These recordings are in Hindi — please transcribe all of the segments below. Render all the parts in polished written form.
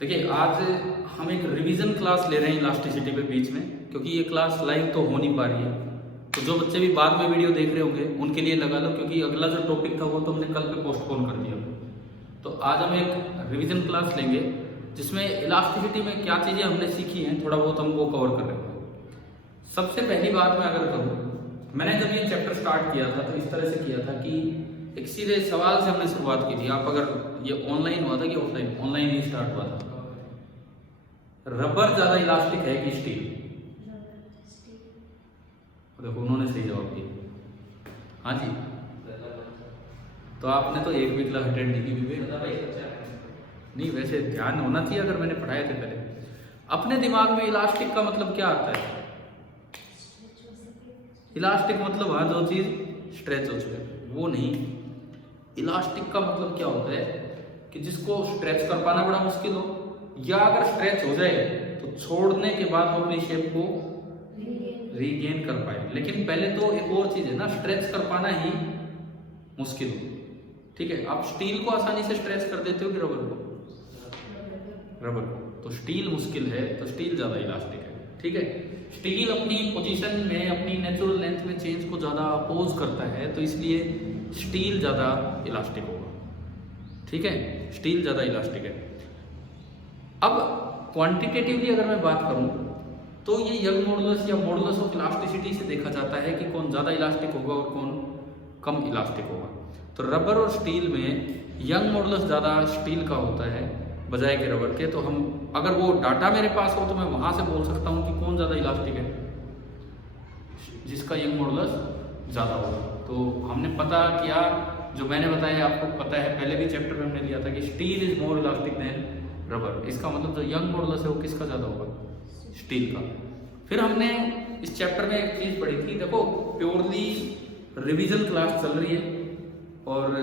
देखिए, आज हम एक रिवीजन क्लास ले रहे हैं इलास्टिसिटी पे बीच में, क्योंकि ये क्लास लाइव तो हो नहीं पा रही है। तो जो बच्चे भी बाद में वीडियो देख रहे होंगे उनके लिए लगा लो, क्योंकि अगला जो टॉपिक था वो तो हमने कल पे पोस्टपोन कर दिया। तो आज हम एक रिवीजन क्लास लेंगे जिसमें इलास्टिसिटी में क्या चीज़ें हमने सीखी हैं थोड़ा बहुत हम वो कवर कर रहे हैं। सबसे पहली बात मैं अगर कहूँ, मैंने जब ये चैप्टर स्टार्ट किया था तो इस तरह से किया था कि एक सीधे सवाल से हमने शुरुआत की थी। आप अगर ये ऑनलाइन हुआ था कि ऑफलाइन? ऑनलाइन ही स्टार्ट हुआ था। रबर ज्यादा इलास्टिक है कि स्टील? देखो उन्होंने सही जवाब दिया। हाँ जी, तो आपने तो एक भी क्लास अटेंड नहीं की विवेक। नहीं, वैसे ध्यान होना चाहिए अगर मैंने पढ़ाए थे पहले। अपने दिमाग में इलास्टिक का मतलब क्या आता है? इलास्टिक मतलब हाँ जो चीज स्ट्रेच हो चुके, वो नहीं। इलास्टिक का मतलब क्या होता है कि जिसको स्ट्रेच कर पाना बड़ा मुश्किल हो, या अगर स्ट्रेच हो जाए तो छोड़ने के बाद वो अपनी शेप को रीगेन कर पाए। लेकिन पहले तो एक और चीज है ना, स्ट्रेच कर पाना ही मुश्किल हो। ठीक है, आप स्टील को आसानी से स्ट्रेच कर देते हो कि रबर को? रबर को। तो स्टील मुश्किल है, तो स्टील ज्यादा इलास्टिक है। ठीक है, स्टील अपनी पोजीशन में अपनी नेचुरल लेंथ में चेंज को ज्यादा अपोज करता है, तो इसलिए स्टील ज्यादा इलास्टिक होगा। ठीक है, स्टील ज्यादा इलास्टिक है। अब क्वांटिटेटिवली अगर मैं बात करूं तो ये यंग मॉडुलस या मॉडुलस ऑफ इलास्टिसिटी से देखा जाता है कि कौन ज्यादा इलास्टिक होगा और कौन कम इलास्टिक होगा। तो रबर और स्टील में यंग मॉडुलस ज्यादा स्टील का होता है बजाय के रबर के। तो हम अगर वो डाटा मेरे पास हो तो मैं वहां से बोल सकता हूं कि कौन ज्यादा इलास्टिक है, जिसका यंग मॉडुलस ज्यादा होगा। तो हमने पता किया, जो मैंने बताया आपको पता है, पहले भी चैप्टर में हमने लिया था कि steel is more elastic than rubber. इसका मतलब जो यंग मॉडुलस है वो किसका ज्यादा होगा? स्टील का। फिर हमने इस चैप्टर में एक चीज पढ़ी थी, देखो प्योरली रिवीजन क्लास चल रही है और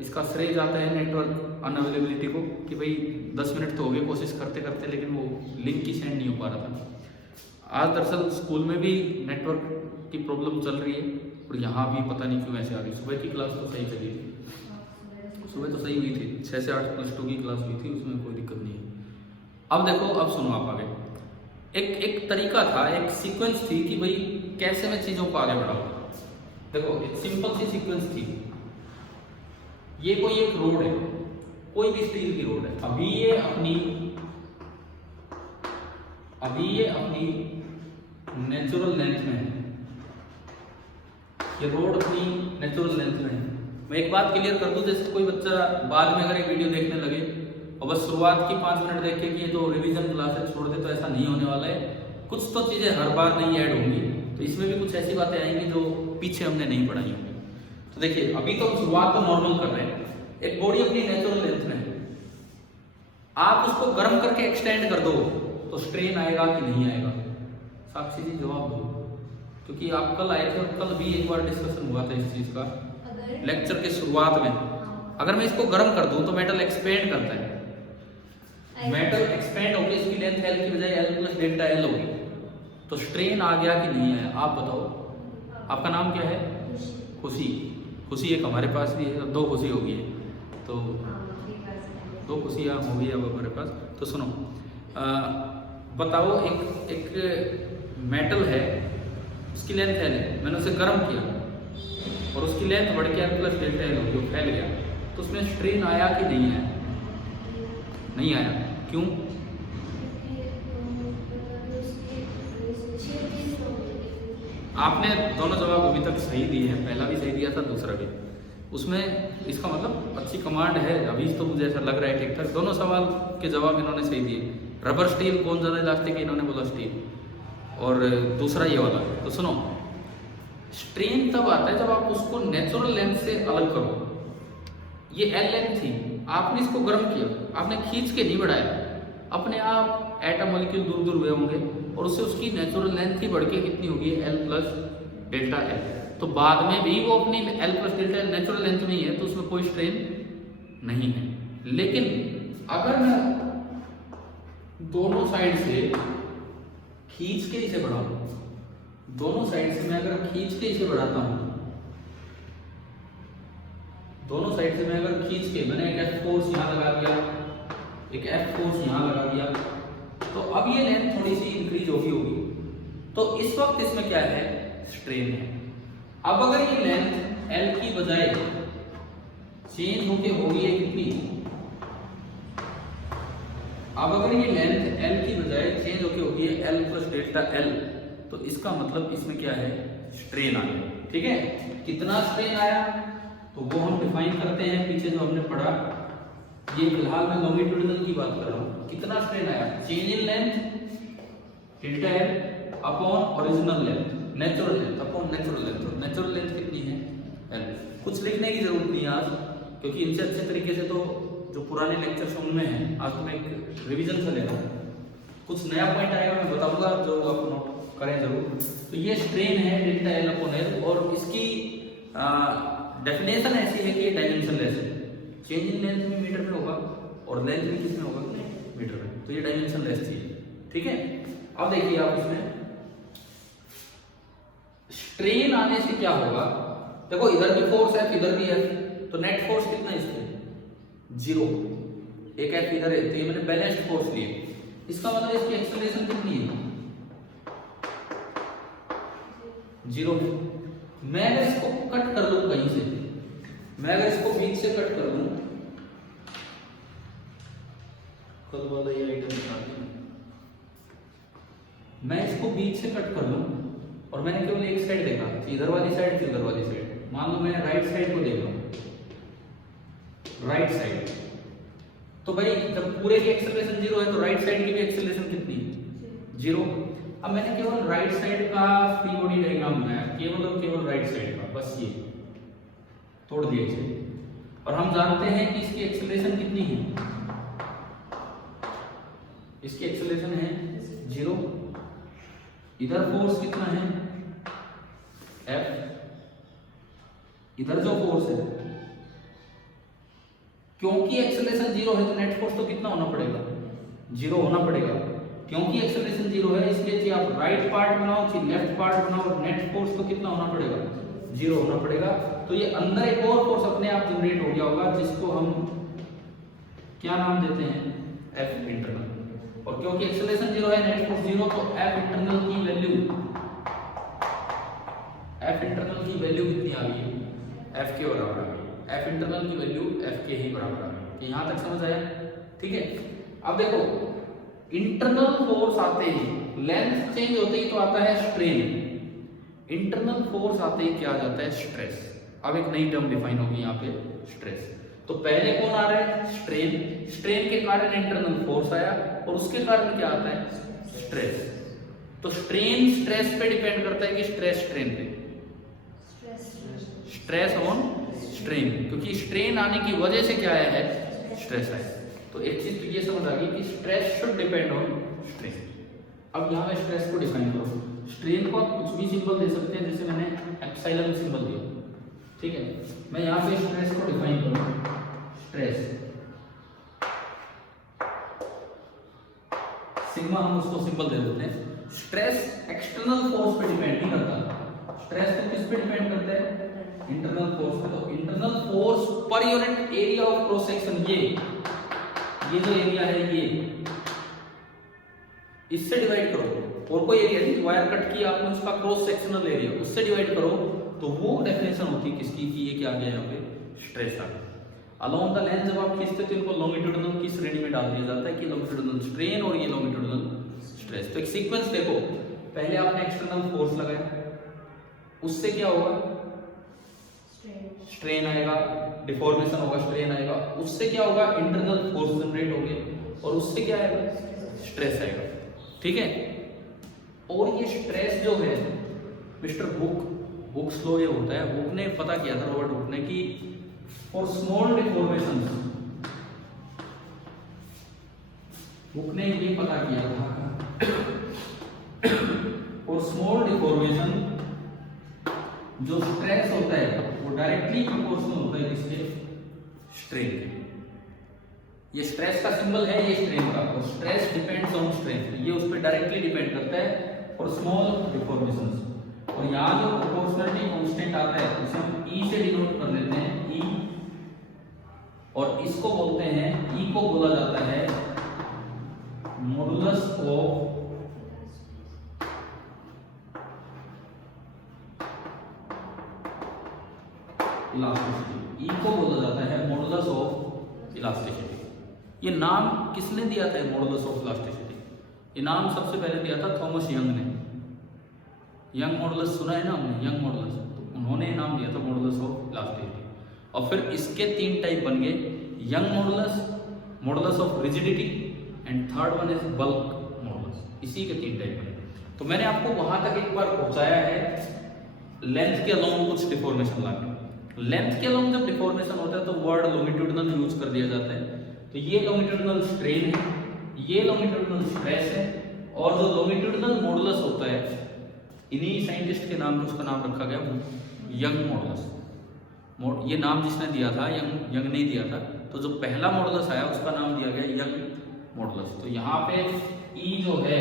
इसका श्रेय जाता है नेटवर्क अनअवेलेबिलिटी को, कि भाई 10 मिनट तो हो गए कोशिश करते करते, लेकिन वो लिंक ही सेंड नहीं हो पा रहा था। आज दरअसल स्कूल में भी नेटवर्क की प्रॉब्लम चल रही है और यहाँ भी पता नहीं क्यों ऐसे आ रही। सुबह की क्लास तो सही चली थी, सुबह तो सही हुई थी, 6 से 8 +2 की क्लास हुई थी, उसमें कोई दिक्कत नहीं है। अब देखो, अब सुनो आप आगे। एक तरीका था, एक सीक्वेंस थी कि भाई कैसे मैं चीजों को आगे बढ़ाऊं। देखो एक सिंपल सी सीक्वेंस थी। ये कोई एक रोड है, कोई भी स्टील की रोड है। अभी ये अपनी नेचुरल लेंथ में है, ये रोड अपनी नेचुरल लेंथ में है। मैं एक बात क्लियर कर दूं, जैसे कोई बच्चा बाद में अगर एक वीडियो देखने लगे और बस शुरुआत की 5 मिनट देख के कि ये तो रिवीजन क्लास है छोड़ दे, तो ऐसा नहीं होने वाला है। कुछ तो चीजें हर बार नहीं ऐड होंगी, तो इसमें भी कुछ ऐसी बातें आएंगी जो पीछे हमने नहीं पढ़ाई होंगी। तो देखिए, अभी तो शुरुआत तो नॉर्मल कर रहे हैं। एक बॉडी अपनी नेचुरल लेंथ में है, आप उसको गर्म करके एक्सटेंड कर दो तो स्ट्रेन आएगा कि नहीं आएगा? साक्षी जी जवाब दो, क्योंकि आप कल आए थे और कल भी एक बार डिस्कशन हुआ था इस चीज का लेक्चर के शुरुआत में। अगर मैं इसको गर्म कर दूं तो मेटल एक्सपेंड करता है, मेटल एक्सपेंड होकर इसकी लेंथ एल की बजाय एल प्लस डेल्टा एल होगी, तो स्ट्रेन आ गया कि नहीं आया? आप बताओ। आपका नाम क्या है? खुशी। खुशी एक हमारे पास भी है, 2 खुशी होगी, तो 2 खुशियाँ होगी अब हमारे पास। तो सुनो, बताओ, एक मेटल है, उसकी लेंथ एल है, मैंने उसे गर्म किया और उसकी लेंथ बढ़ के एल प्लस डेल्टा एल होगी, वो फैल गया, तो उसमें स्ट्रेन आया कि नहीं आया? नहीं आया। क्यों? आपने दोनों जवाब अभी तक सही दिए हैं, पहला भी सही दिया था, दूसरा भी। उसमें इसका मतलब अच्छी कमांड है अभी तो, मुझे ऐसा लग रहा है ठीक ठाक। दोनों सवाल के जवाब इन्होंने सही दिए। रबर स्टील कौन ज़्यादा इलास्टिक है? इन्होंने बोला स्टील, और दूसरा ये वाला। तो सुनो, स्ट्रेन तब आता है जब आप उसको नेचुरल लेंथ से अलग करो। ये एल लेंथ थी, आपने इसको गर्म किया, आपने खींच के नहीं बढ़ाया, अपने आप एटम मॉलिक्यूल दूर दूर हुए होंगे और उससे उसकी नेचुरल लेंथ ही बढ़ के कितनी होगी? L plus delta L. तो बाद में भी वो अपनी L plus delta L natural length में ही है, तो उसमें कोई स्ट्रेन नहीं है। लेकिन अगर मैं दोनों साइड से खींच के इसे बढ़ाऊं, दोनों साइड से मैं अगर खींच के इसे बढ़ाता हूं, दोनों साइड से मैं अगर खींच के, मैंने एक F फोर्स यहाँ लगा दिया, एक F फोर्स यहाँ लगा अब ये लेंथ थोड़ी सी इंक्रीज होगी, तो इस वक्त इसमें क्या है, स्ट्रेन है। अब अगर ये लेंथ L की बजाय चेंज होके होगी है कितनी, अब अगर ये लेंथ L की बजाय चेंज होके होगी है L प्लस डेल्टा L, तो इसका मतलब इसमें क्या है, स्ट्रेन आ गया। ठीक है, कितना स्ट्रेन आया तो वो हम डिफाइन करते हैं, पीछे जो हमने पढ़ा, ये फिलहाल मैं लॉन्गिट्यूडिनल की बात कर रहा हूँ। कितना स्ट्रेन आया, change in length delta L upon original length, natural length upon natural length, और नेचुरल लेंथ कितनी है, L। कुछ लिखने की जरूरत नहीं है आज, क्योंकि इनसे अच्छे तरीके से तो जो पुराने लेक्चर्स उनमें है, आज तो मैं एक रिवीजन से ले रहा हूँ, कुछ नया पॉइंट आएगा मैं बताऊंगा जो आप नोट करें जरूर। तो ये स्ट्रेन है डेल्टा L अपॉन L, और इसकी डेफिनेशन ऐसी है कि ये डायमेंशनलेस है, चेंज इन लेंथ में मीटर में होगा और लेंथ भी किसमें होगा, मीटर में, तो ये डायमेंशनलेस चाहिए। ठीक है, अब देखिए आप इसमें स्ट्रेन आने से क्या होगा, देखो इधर भी फोर्स है इधर भी है, तो नेट फोर्स कितना है इस पे, 0, एक F इधर है, तो ये मैंने बैलेंस्ड फोर्स लिए, इसका मतलब इसकी एक्सेलरेशन कितनी है, 0 है। मैं अगर इसको कट कर लूं कहीं से, मैं अगर इसको बीच से कट कर लूं, कल वाला ये आइटम बता दूं, मैं इसको बीच से कट कर लूं और मैंने केवल एक साइड देखा, इधर वाली साइड थी उधर वाली साइड, मान लो मैं राइट साइड को देख रहा हूं, राइट साइड, तो भाई जब पूरे की एक्सेलरेशन 0 है तो राइट साइड की भी एक्सेलरेशन कितनी है, 0। अब मैंने केवल राइट साइड का फ्री बॉडी डायग्राम बनाया, केवल और केवल राइट साइड का, बस ये तोड़ दिया इसे, और हम जानते हैं कि इसकी एक्सेलरेशन कितनी है, इसकी एक्सेलरेशन है 0, इधर फोर्स कितना है F, इधर जो फोर्स है, क्योंकि एक्सेलरेशन 0 है तो नेट फोर्स तो कितना होना पड़ेगा, 0 होना पड़ेगा, क्योंकि एक्सेलरेशन 0 है इसलिए चाहे आप राइट पार्ट बनाओ चाहे लेफ्ट पार्ट बनाओ, नेट फोर्स तो कितना होना पड़ेगा, 0 होना पड़ेगा। तो ये अंदर एक और फोर्स अपने आप जनरेट हो गया होगा, जिसको हम क्या नाम देते हैं, F इंटरनल, और क्योंकि एक्सेलरेशन 0 है नेट फोर्स 0, तो F इंटरनल की वैल्यू कितनी आ गई, F के बराबर आ गई, F इंटरनल की वैल्यू F के ही बराबर आ गई। यहां तक समझ आया, ठीक है। अब देखो इंटरनल फोर्स आते ही, लेंथ चेंज होते ही तो आता है स्ट्रेन, इंटरनल फोर्स आते ही क्या आ जाता है, स्ट्रेस। अब एक नई टर्म डिफाइन होगी यहाँ पे, स्ट्रेस। तो पहले कौन आ रहा है, स्ट्रेन, स्ट्रेन के कारण इंटरनल फोर्स आया और उसके कारण क्या आता है, स्ट्रेस। तो स्ट्रेन स्ट्रेस पे डिपेंड करता है कि स्ट्रेस स्ट्रेन पे, स्ट्रेस ऑन स्ट्रेन, क्योंकि स्ट्रेन आने की वजह से क्या आया है, स्ट्रेस आया। तो एक चीज तो ये समझ आ गई कि stress should depend on strain. अब यहाँ मैं स्ट्रेस को डिफाइन करूँ, स्ट्रेन को आप कुछ भी सिंबल दे सकते हैं, जैसे मैंने एप्सिलॉन सिंबल दिया, ठीक है। मैं यहाँ पे स्ट्रेस को डिफाइन करूँ, स्ट्रेस सिग्मा, हम उसको सिंबल दे देते हैं। स्ट्रेस एक्सटर्नल फोर्स पे डिपेंड नहीं करता, स्ट्रेस तो किस पे डिपेंड करता है, इंटरनल फोर्स पे। तो internal force per unit area of cross section, ये जो एरिया है ये, इससे डिवाइड करो, और कोई एरिया नहीं, वायर कट किया आपने, उसका क्रॉस सेक्शनल एरिया, उससे डिवाइड करो, तो वो डेफिनेशन होती है किसकी, कि ये क्या आ गया यहाँ पे, स्ट्रेस आ गया। अलोंग द लेंथ जब आप खींचते तो इनको लॉन्गिट्यूडिनल की श्रेणी में डाल दिया जाता है, कि लॉन्गिट्यूडिनल स्ट्रेन और ये लॉन्गिट्यूडिनल स्ट्रेस। तो एक सीक्वेंस देखो, पहले आपने एक्सटर्नल फोर्स लगाया, उससे क्या होगा, स्ट्रेन आएगा, डिफॉर्मेशन होगा, स्ट्रेन आएगा, उससे क्या होगा, इंटरनल फोर्स जनरेट होंगे, और उससे क्या आएगा, स्ट्रेस आएगा, ठीक है। और ये स्ट्रेस जो है, मिस्टर हुक्स लॉ ये होता है, हुक ने पता किया था, रॉबर्ट हुक ने, कि फॉर स्मॉल डिफॉर्मेशन, हुक ने ये पता किया था, फॉर स्मॉल डिफॉर्मेशन जो स्ट्रेस होता है वो डायरेक्टली प्रोपोर्शनल होता है किसके, स्ट्रेन के। ये स्ट्रेस का सिंबल है, ये स्ट्रेन का, और स्ट्रेस डिपेंड्स ऑन स्ट्रेन, ये उस पर डायरेक्टली डिपेंड करता है फॉर स्मॉल डिफॉर्मेशंस। और यहाँ जो प्रोपोर्शनलिटी कांस्टेंट आता है उसे हम E से डिनोट कर लेते हैं, E, और इसको बोलते हैं, E को बोला जाता है मॉडुलस ऑफ इलास्टिसिटी, ई को बोला जाता है मॉडुलस ऑफ इलास्टिसिटी। ये नाम किसने दिया था मॉडुलस ऑफ इलास्टिसिटी? ये नाम सबसे पहले दिया था थॉमस यंग ने। यंग मॉडुलस सुना है ना हमने, यंग मॉडुलस, तो उन्होंने नाम दिया था मॉडुलस ऑफ इलास्टिसिटी। और फिर इसके 3 टाइप बन गए, young modulus, modulus of rigidity and third one is bulk modulus. इसी के 3 टाइप बने। तो मैंने आपको वहां तक एक बार पहुंचाया है लेंथ के अलोंग कुछ डिफॉर्मेशन लाकर। लेंथ के अलोंग जब डिफॉर्मेशन होता है तो वर्ड लॉन्गिट्यूडिनल यूज कर दिया जाता है। तो ये लॉन्गिट्यूडिनल स्ट्रेन है, ये लॉन्गिट्यूडिनल स्ट्रेस है, और जो लॉन्गिट्यूडिनल मॉडुलस होता है इन्हीं साइंटिस्ट के नाम पे उसका नाम रखा गया यंग मॉडुलस। ये नाम जिसने दिया था यंग ने दिया था। तो जो पहला मॉडुलस आया उसका नाम दिया गया यंग मॉडुलस। तो यहाँ पे ई जो है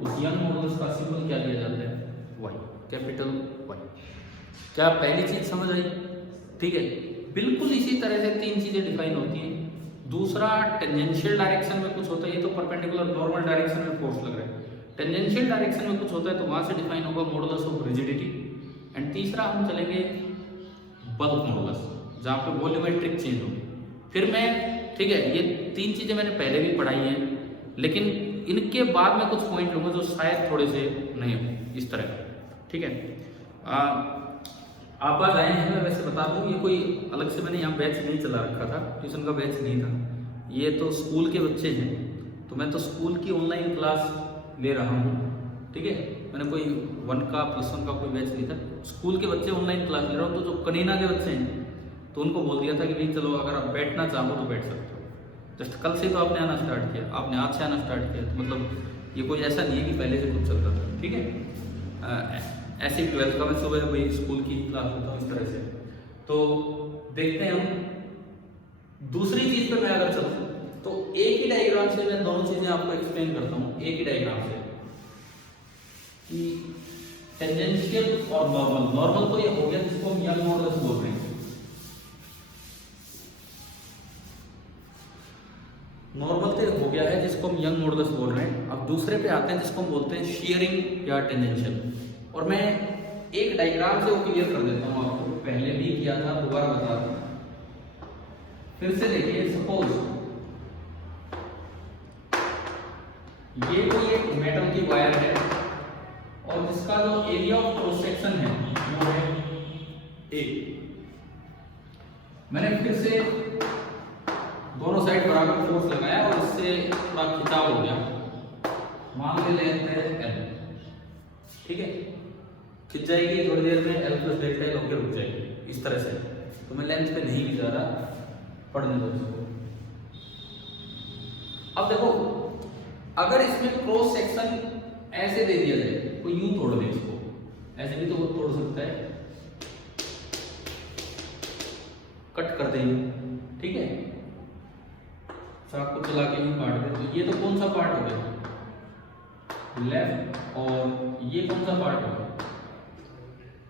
उस यंग मॉडुलस का सिंबल क्या दिया जाता है? Y, capital Y. क्या पहली चीज समझ आई? ठीक है, बिल्कुल इसी तरह से 3 चीजें डिफाइन होती हैं। दूसरा टेंजेंशियल डायरेक्शन में कुछ होता है, ये तो परपेंडिकुलर नॉर्मल डायरेक्शन में फोर्स लग रहा है। टेंजेंशियल डायरेक्शन में कुछ होता है तो वहां से डिफाइन होगा मॉडुलस ऑफ रिजिडिटी। एंड तीसरा हम चलेंगे बल्क मॉडुलस, जहाँ पे वॉल्यूमेट्रिक चेंज होगी। फिर मैं, ठीक है, ये 3 चीजें मैंने पहले भी पढ़ाई हैं, लेकिन इनके बाद में कुछ पॉइंट लूंगा जो शायद थोड़े से नहीं हो इस तरह का। ठीक है, आप बात आए हैं, मैं वैसे बता दूं, ये कोई अलग से मैंने यहाँ बैच नहीं चला रखा था, ट्यूशन का बैच नहीं था। ये तो स्कूल के बच्चे हैं, तो मैं तो स्कूल की ऑनलाइन क्लास ले रहा हूँ। ठीक है, मैंने कोई 1 का +1 का कोई बैच नहीं था, स्कूल के बच्चे ऑनलाइन क्लास ले रहा हूँ। तो जो कनीना के बच्चे हैं तो उनको बोल दिया था कि भाई चलो अगर आप बैठना चाहो तो बैठ सकते हो। जस्ट कल से तो आपने आना स्टार्ट किया, आपने आज से आना स्टार्ट किया, तो मतलब ये कोई ऐसा नहीं है कि पहले से कुछ चलता था। ठीक है, ऐसे 12th का मैं सुबह भाई स्कूल की क्लास लेता हूँ इस तरह से। तो देखते हैं हम दूसरी चीज पर मैं अगर चलूँ तो एक ही डायग्राम से मैं दोनों चीजें आपको एक्सप्लेन करता हूँ, एक ही डायग्राम से, कि टेंजेंशियल और नॉर्मल। नॉर्मल तो ये हो गया जिसको हम यंग मॉडुलस बोल रहे हैं। नॉर्मल तो हो गया है जिसको हम यंग मॉडुलस बोल रहे हैं। अब दूसरे पे आते हैं जिसको हम बोलते हैं शियरिंग या टेंजेंशियल। और मैं एक डायग्राम से वो क्लियर कर देता हूँ आपको, पहले भी किया था, दोबारा बता दूं। फिर से देखिए, सपोज ये कोई एक मेटल की वायर है और जिसका जो एरिया ऑफ क्रॉस सेक्शन है वो है ए। मैंने फिर से दोनों साइड बराबर फोर्स लगाया और इससे थोड़ा खिंचाव हो गया, मान ले लेते हैं एल। ठीक है, खिंच जाएगी थोड़ी देर में, एल प्लस डेल्टा एल होकर रुक जाएगी इस तरह से। तो मैं लेंथ पे नहीं भी जा रहा, पढ़ने दो इसको। अब देखो, अगर इसमें क्रॉस सेक्शन ऐसे दे दिया जाए, कोई यूं तोड़ दे इसको, ऐसे भी तो वो तोड़ सकता है, कट कर दे, ठीक है, चाकू को चला के यूं काट दे, तो ये तो कौन सा पार्ट हो गया? लेफ्ट। और ये कौन सा पार्ट हो गया?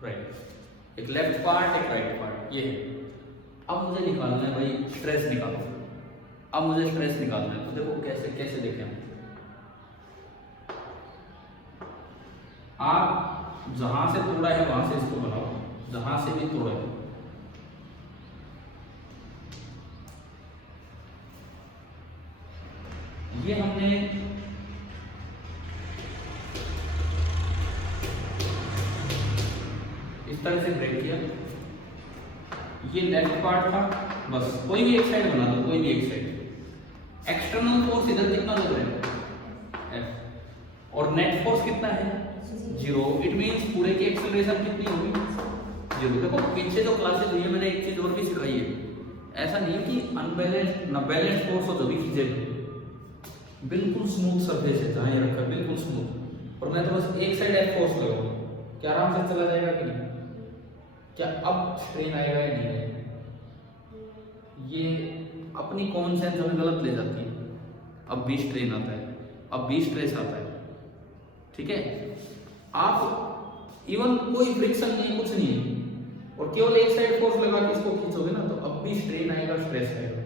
राइट। एक लेफ्ट पार्ट, एक राइट पार्ट, ये है। अब मुझे निकालना है भाई स्ट्रेस निकालो। अब मुझे स्ट्रेस निकालना है, तो देखो कैसे कैसे देखें हम। आप जहां से तोड़ा है वहां से इसको बनाओ, जहां से भी तोड़ा है। ये हमने इस तरह से ब्रेक किया। ये लेफ्ट पार्ट था, बस कोई भी एक साइड बना दो, कोई भी एक साइड। एक्सटर्नल फोर्स इधर कितना लग रहा है? F। और नेट फोर्स कितना है? 0। इट मींस पूरे की एक्सेलरेशन कितनी होगी? 0। देखो पीछे जो क्लासेस हुई है, मैंने एक चीज और भी सिखाई है, ऐसा नहीं है कि अनबैलेंस्ड ना बैलेंस्ड फोर्स हो जो भी खींचेगा, बिल्कुल स्मूथ सरफेस है जहां ये रखा है, बिल्कुल स्मूथ। और मैं तो बस एक साइड F फोर्स लगाऊंगा, क्या आराम से चला जाएगा कि नहीं? क्या अब स्ट्रेन आएगा या नहीं आएगा? ये अपनी कॉमन सेंस हमें गलत ले जाती है। अब भी स्ट्रेन आता है, अब भी स्ट्रेस आता है, ठीक है। आप इवन कोई फ्रिक्शन नहीं, कुछ नहीं है, और केवल एक साइड फोर्स लगा के इसको खींचोगे ना, तो अब भी स्ट्रेन आएगा, स्ट्रेस आएगा।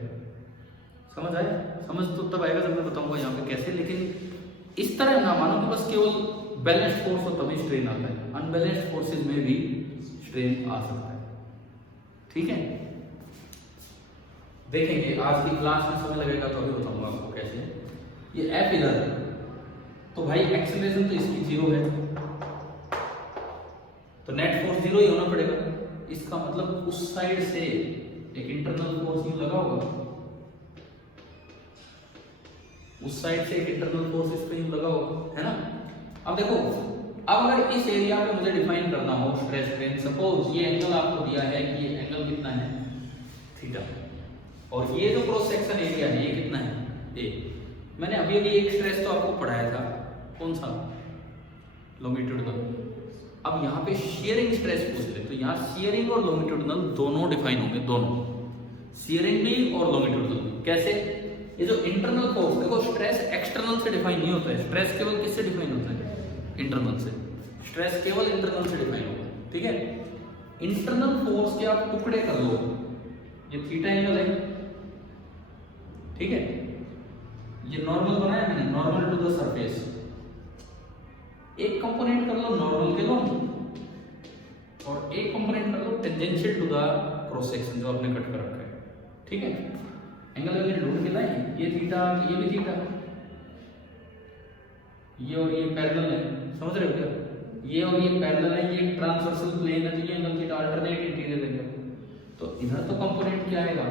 समझ आए? समझ तो तब आएगा जब मैं बताऊंगा यहाँ पे कैसे। लेकिन इस तरह ना मानो कि बस केवल बैलेंस्ड फोर्स हो तभी स्ट्रेन आता है, अनबैलेंस्ड फोर्सेज में भी स्ट्रेन आ सकता है। ठीक है, देखेंगे आज की क्लास में समय लगेगा तो अभी बताऊंगा आपको कैसे। ये एफ इधर, तो भाई एक्सेलरेशन तो इसकी 0 है, तो नेट फोर्स 0 ही होना पड़ेगा। इसका मतलब उस साइड से एक इंटरनल फोर्स यूं लगा होगा, उस साइड से एक इंटरनल फोर्स इस पे यूं लगा होगा, है ना। अब देखो, अब अगर इस एरिया पे मुझे डिफाइन करना हो स्ट्रेस स्ट्रेन, सपोज ये एंगल आपको दिया है कि ये एंगल कितना है थीटा, और ये जो क्रॉस सेक्शन एरिया है ये कितना है ए। मैंने अभी अभी एक स्ट्रेस तो आपको पढ़ाया था, कौन सा, लॉन्गिट्यूडिनल। अब यहाँ पे शियरिंग स्ट्रेस पूछते हैं, तो यहाँ शियरिंग और लॉन्गिट्यूडिनल दोनों डिफाइन होंगे, दोनों शियरिंग भी और लॉन्गिट्यूडिनल। कैसे, ये जो इंटरनल फोर्स, देखो स्ट्रेस एक्सटर्नल से डिफाइन नहीं होता है, स्ट्रेस केवल किससे डिफाइन होता है, इंटरनल से। स्ट्रेस केवल इंटरनल से डिफाइन होगा, ठीक है। इंटरनल फोर्स के आप टुकड़े कर लो, ये थीटा एंगल है, ठीक है, ये नॉर्मल बनाया मैंने, नॉर्मल टू द सरफेस। एक कंपोनेंट कर लो नॉर्मल के लॉन्ग, और एक कंपोनेंट कर लो tangential to the cross section जो आपने कट कर रखा है, ठीक है। एंगल अगर ढूंढ के लाए, ये थीटा, ये भी थीटा, ये और ये पैरेलल है, समझ रहे हो क्या, ये और ये पैरेलल है, ये ट्रांसवर्सल प्लेन है, तो ये एंगल थीटा अल्टरनेट इंटीरियर है। तो इधर तो कंपोनेंट क्या आएगा,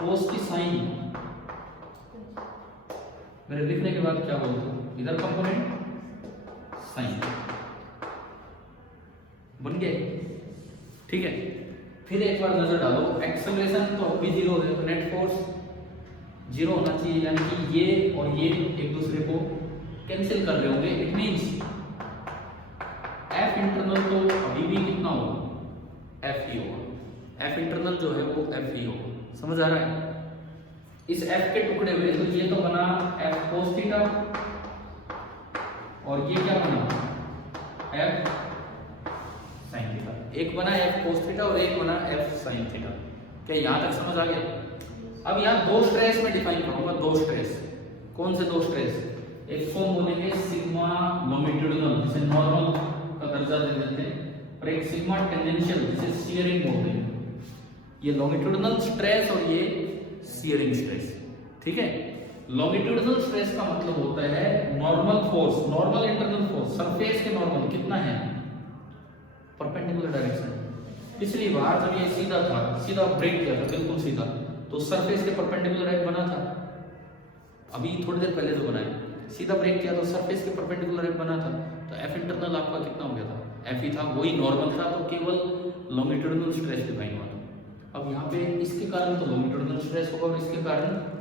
कोस की साइन, मेरे लिखने के बाद क्या बोलते हो, इधर कंपोनेंट साइन बन गए, ठीक है। फिर एक बार नजर डालो, एक्सेलरेशन तो अभी 0 है, तो नेट फोर्स 0 होना चाहिए, यानी कि ये और ये एक दूसरे को कैंसिल कर रहे होंगे। इट मींस एफ इंटरनल तो अभी भी कितना होगा, एफ ही होगा। एफ इंटरनल जो है वो एफ ही होगा, समझ आ रहा है। इस एफ के टुकड़े हुए, तो ये तो बना एफ कोस थीटा, और ये क्या बना, एफ साइन थीटा। एक बना एफ कोस थीटा और एक बना एफ साइन थीटा। क्या यहां तक समझ आ गया। अब यहाँ दो स्ट्रेस में डिफाइन करूंगा, दो स्ट्रेस। कौन से दो स्ट्रेस, एक को बोलेंगे सिग्मा लॉन्गिट्यूडिनल, जिसे नॉर्मल का दर्जा दे देते हैं, और एक सिग्मा टेंजेंशियल, जिसे शियरिंग बोलते हैं। ये लॉन्गिट्यूडिनल स्ट्रेस और ये शियरिंग स्ट्रेस, ठीक है। लॉन्गिट्यूडिनल स्ट्रेस का मतलब होता है normal force, normal internal force, surface के नॉर्मल कितना है, परपेंडिकुलर डायरेक्शन। पिछली बार जब ये सीधा था, सीधा ब्रेक किया था, बिल्कुल सीधा, तो सरफेस के परपेंडिकुलर एक बना था। अभी थोड़ी देर पहले जो बनाया, सीधा ब्रेक किया तो सरफेस के परपेंडिकुलर एक बना था। तो एफ इंटरनल आपका कितना हो गया था, एफ ही था, वही नॉर्मल था, तो केवल लॉन्गिट्यूडिनल स्ट्रेस डिफाइन हुआ था। अब यहाँ पे इसके कारण तो लॉन्गिट्यूडिनल स्ट्रेस होगा, और इसके कारण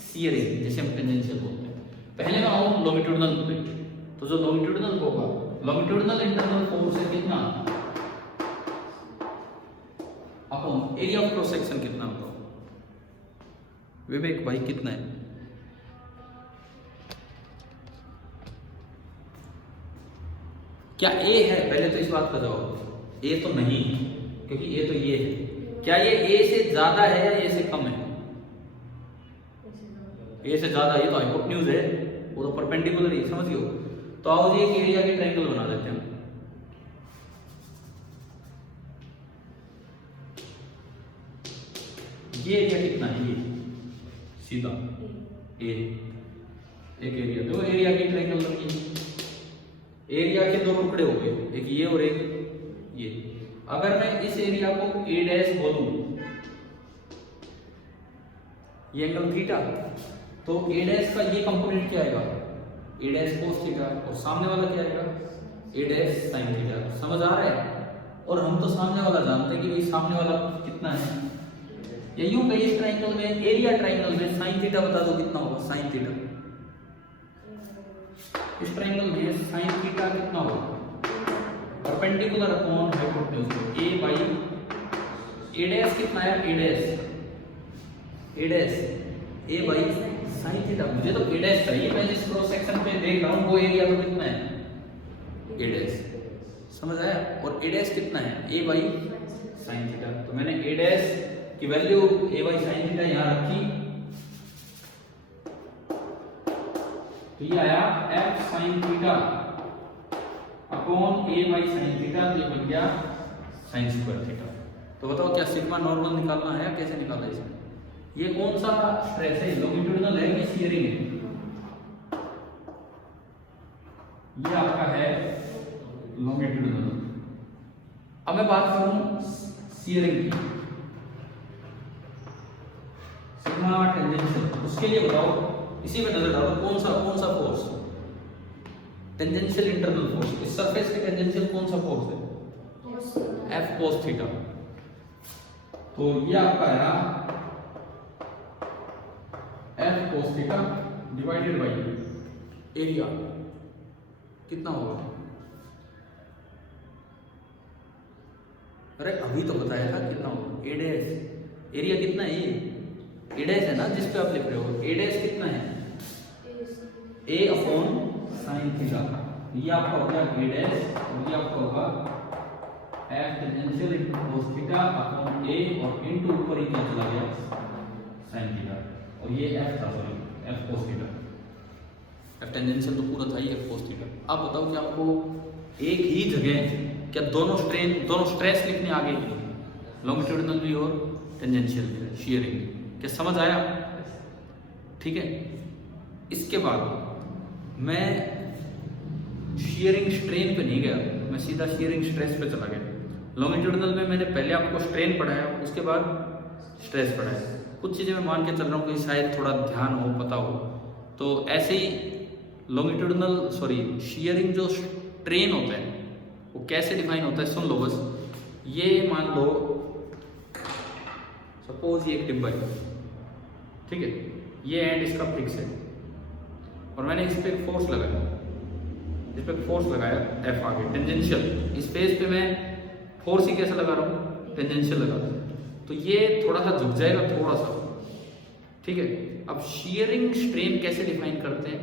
शियरिंग, जैसे हम टेंजेंशियल बोलते हैं। पहले मैं आऊँ लॉन्गिट्यूडिनल पे, तो जो लॉन्गिट्यूडिनल होगा, लॉन्गिट्यूडिनल इंटरनल फोर्स है कितना, upon area of cross section कितना होगा, विवेक भाई कितना है, क्या ए है, पहले तो इस बात का जवाब, ए तो नहीं, क्योंकि ए तो ये है। क्या ये ए से ज्यादा है या ए से कम है, ए से ज्यादा, ये तो हाइपोटेन्यूज है, वो तो परपेंडिकुलर ही, समझ गए। तो आओ जी एक एरिया के ट्रायंगल बना देते हैं। ये एरिया कितना है, ये सीधा ए, एक एरिया, दो एरिया की ट्रायंगल बनी, एरिया के दो टुकड़े हो गए, एक ये और एक ये। अगर मैं इस एरिया को ए डैश बोलूं, ये एंगल थीटा, तो ए डैश का ये कंपोनेंट क्या आएगा, ए डैश कोस थीटा, और सामने वाला क्या आएगा, ए डैश साइन थीटा। समझ आ रहा है। और हम तो सामने वाला जानते हैं कि भाई सामने वाला कितना है, या यूं कहिए इस ट्रायंगल में, एरिया ट्रायंगल में साइन थीटा बता दो कितना होगा, साइन थीटा। इस ट्रायंगल में साइन थीटा कितना होगा, perpendicular upon hypotenuse, A by A dash कितना है, A dash, A dash A by sine theta. मुझे तो ए डैश चाहिए, मैं जिस क्रॉस सेक्शन पे देख रहा हूं वो एरिया तो कितना है, ए डैश, समझ आया। और ए डैश कितना है, ए बाई साइन थीटा। तो मैंने ए डैश की value A by sine theta यहां रखी, तो ये आया F sine theta upon A by sine theta, तो ये बन गया साइन स्क्वायर थीटा। तो बताओ क्या सिग्मा नॉर्मल निकालना है या कैसे निकाला है इसमें? ये कौन सा स्ट्रेस है, लॉन्गिट्यूडिनल है कि शियरिंग है? ये आपका है लॉन्गिट्यूडिनल। अब मैं बात करूं शियरिंग की, सिग्मा टेंजेंशियल, उसके लिए बताओ, इसी में नजर डालो कौन सा फोर्स, टेंजेंशियल इंटरनल फोर्स, इस सरफेस के टेंजेंशियल कौन सा फोर्स है? F cos theta. तो ये आपका आया F cos theta divided by area, कितना होगा? अरे अभी तो बताया था कितना होगा, ए डैश, एरिया कितना है? ए डैश है ना जिस पे आप लिख रहे हो, ए डैश कितना है? ए अपॉन साइन थीटा, ये आपका हो गया ए डैश, और ये आपका होगा F tangential into cos theta upon A, और इनटू ऊपर ही क्या चला गया साइन थीटा, और ये एफ था, sorry F cos theta, F tangential तो पूरा था ही एफ कोस थीटा। आप बताओ कि आपको एक ही जगह क्या दोनों स्ट्रेस लिखने आगे भी, लॉन्गिट्यूडिनल भी और टेंजेंशियल भी, शियरिंग, क्या समझ आया? ठीक है। इसके बाद मैं शियरिंग स्ट्रेन पे नहीं गया, मैं सीधा शियरिंग स्ट्रेस पे चला गया। लॉन्गिट्यूडिनल में मैंने पहले आपको स्ट्रेन पढ़ाया, उसके बाद स्ट्रेस पढ़ाया। कुछ चीज़ें मैं मान के चल रहा हूँ कि शायद थोड़ा ध्यान हो, पता हो, तो ऐसे ही लॉन्गिट्यूडिनल शियरिंग जो स्ट्रेन होता है वो कैसे डिफाइन होता है सुन लो बस। ये मान लो सपोज ये एक डिब्बा है, ठीक है, ये एंड इसका फिक्स है, और मैंने इस पे एक फोर्स लगाया, इस पे फोर्स लगाया एफ आगे टेंजेंशियल, इस पेज पे मैं फोर्स ही कैसे लगा रहा हूँ, टेंजेंशियल लगा रहा हूँ, तो ये थोड़ा सा झुक जाएगा, थोड़ा सा, ठीक है। अब शियरिंग स्ट्रेन कैसे डिफाइन करते हैं?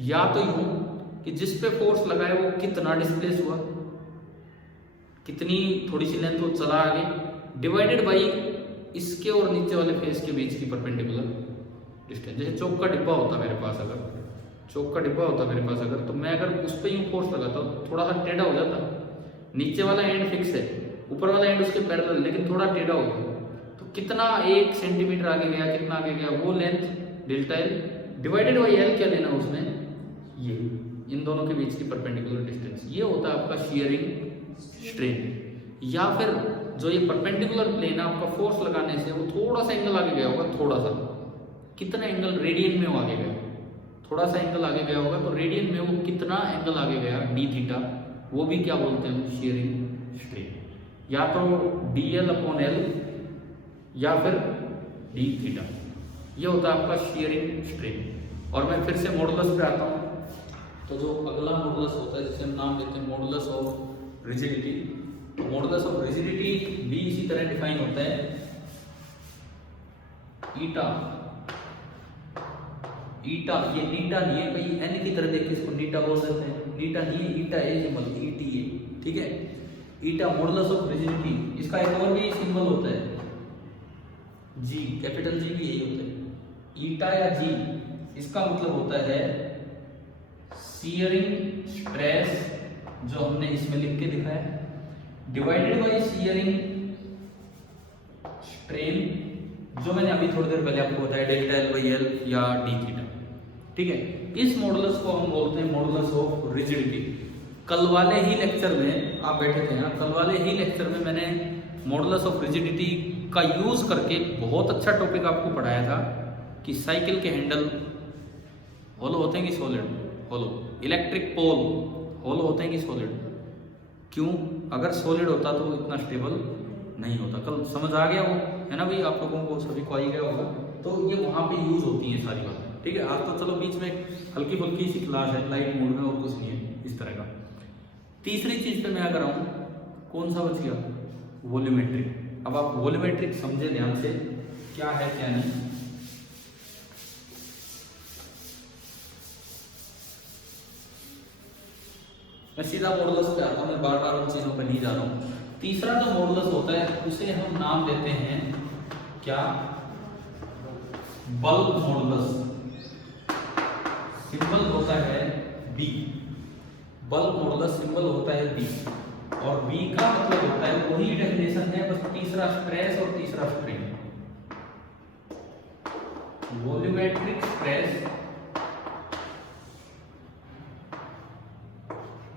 या तो यूं कि जिस पे फोर्स लगा है वो कितना डिस्प्लेस हुआ, कितनी थोड़ी सी लेंथ वो चला आगे, डिवाइडेड बाई इसके और नीचे वाले फेस के बीच की परपेंडिकुलर डिस्टेंस। जैसे चौक का डिब्बा होता मेरे पास, अगर चौक का डिब्बा होता मेरे पास अगर, तो मैं अगर उस पर यूं फोर्स लगाता तो थोड़ा सा टेढ़ा हो जाता, नीचे वाला एंड फिक्स है, ऊपर वाला एंड उसके पैरेलल, लेकिन थोड़ा टेढ़ा हो गया, तो कितना 1 सेंटीमीटर आगे गया, कितना आगे गया, वो length delta L divided by L, क्या लेना उसमें, ये इन दोनों के बीच की परपेंडिकुलर डिस्टेंस। ये होता है आपका शियरिंग स्ट्रेन। या फिर जो ये परपेंडिकुलर प्लेन है आपका, फोर्स लगाने से वो थोड़ा सा एंगल आगे गया होगा, थोड़ा सा, कितना एंगल रेडियन में वो आगे गया, थोड़ा सा एंगल आगे गया होगा, तो रेडियन में वो कितना एंगल आगे गया, डी थीटा, वो भी क्या बोलते हैं, शियरिंग स्ट्रेन। या तो डी एल अपॉन एल या फिर डी थीटा, ये होता है आपका शियरिंग स्ट्रेन। और मैं फिर से मॉडुलस पे आता हूँ, तो जो अगला मॉडुलस होता है जिसे हम नाम देते हैं मॉडुलस ऑफ रिजिडिटी, तो मॉडुलस ऑफ रिजिडिटी भी इसी तरह डिफाइन होता है, ईटा, ईटा, ये नीटा नहीं है भाई, एन की तरह देख के इसको नीटा बोल देते हैं, नीटा नहीं है, ईटा है सिंबल, ईटी है, ठीक है, ईटा मॉडुलस ऑफ रिजिडिटी। इसका एक और भी सिंबल होता है जी, कैपिटल जी भी यही होता है, ईटा या जी, इसका मतलब होता है शियरिंग स्ट्रेस, जो हमने इसमें लिख के दिखाया, डिवाइडेड बाय शियरिंग स्ट्रेन, जो मैंने अभी थोड़ी देर पहले आपको बताया, डेल्टा एल बाई एल या डी थीटा, ठीक है। इस मॉडुलस को हम बोलते हैं मॉडुलस ऑफ रिजिडिटी। कल वाले ही लेक्चर में आप बैठे थे ना, कल वाले ही लेक्चर में मैंने मॉडुलस ऑफ रिजिडिटी का यूज करके बहुत अच्छा टॉपिक आपको पढ़ाया था कि साइकिल के हैंडल होलो होते हैं कि सॉलिड, होलो, इलेक्ट्रिक पोल होलो होते हैं कि सॉलिड, क्यों, अगर सॉलिड होता तो इतना स्टेबल नहीं होता। कल समझ आ गया वो, है ना भाई, आप लोगों को सभी को आ ही गया होगा। तो ये वहाँ पे यूज होती हैं सारी बातें, ठीक है। आज तो चलो बीच में हल्की फुल्की सी क्लास है, लाइट मोड में, और कुछ नहीं है इस तरह का। तीसरी चीज पे मैं अगर आऊँ, कौन सा बच गया, वॉल्यूमेट्रिक। अब आप वॉल्यूमेट्रिक समझे ध्यान से, क्या है क्या नहीं। मैं सीधा मॉडुलस पे आता हूँ, मैं बार बार उन चीजों पर नहीं जा रहा हूँ। तीसरा जो मॉडुलस होता है उसे हम नाम देते हैं क्या, बल्क मॉडुलस, सिंबल होता है बी, बल्क मॉडुलस सिंबल होता है बी, और बी का मतलब होता है वही डेफिनेशन है, बस तीसरा स्ट्रेस और तीसरा strain. Volumetric stress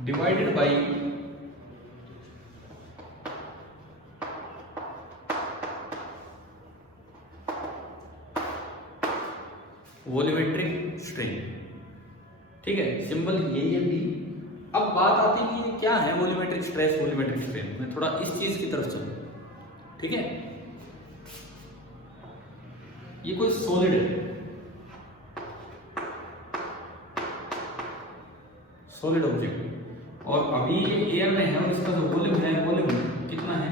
divided by volumetric strain. ठीक है, सिंबल यही है बी। अब बात आती है कि क्या है वॉल्यूमेट्रिक स्ट्रेस, वॉल्यूमेट्रिक स्ट्रेन। मैं थोड़ा इस चीज की तरफ चलूं। ठीक है, ये कोई सॉलिड है, सॉलिड ऑब्जेक्ट, और अभी ये एयर में है और इसका जो वॉल्यूम है, वॉल्यूम कितना है,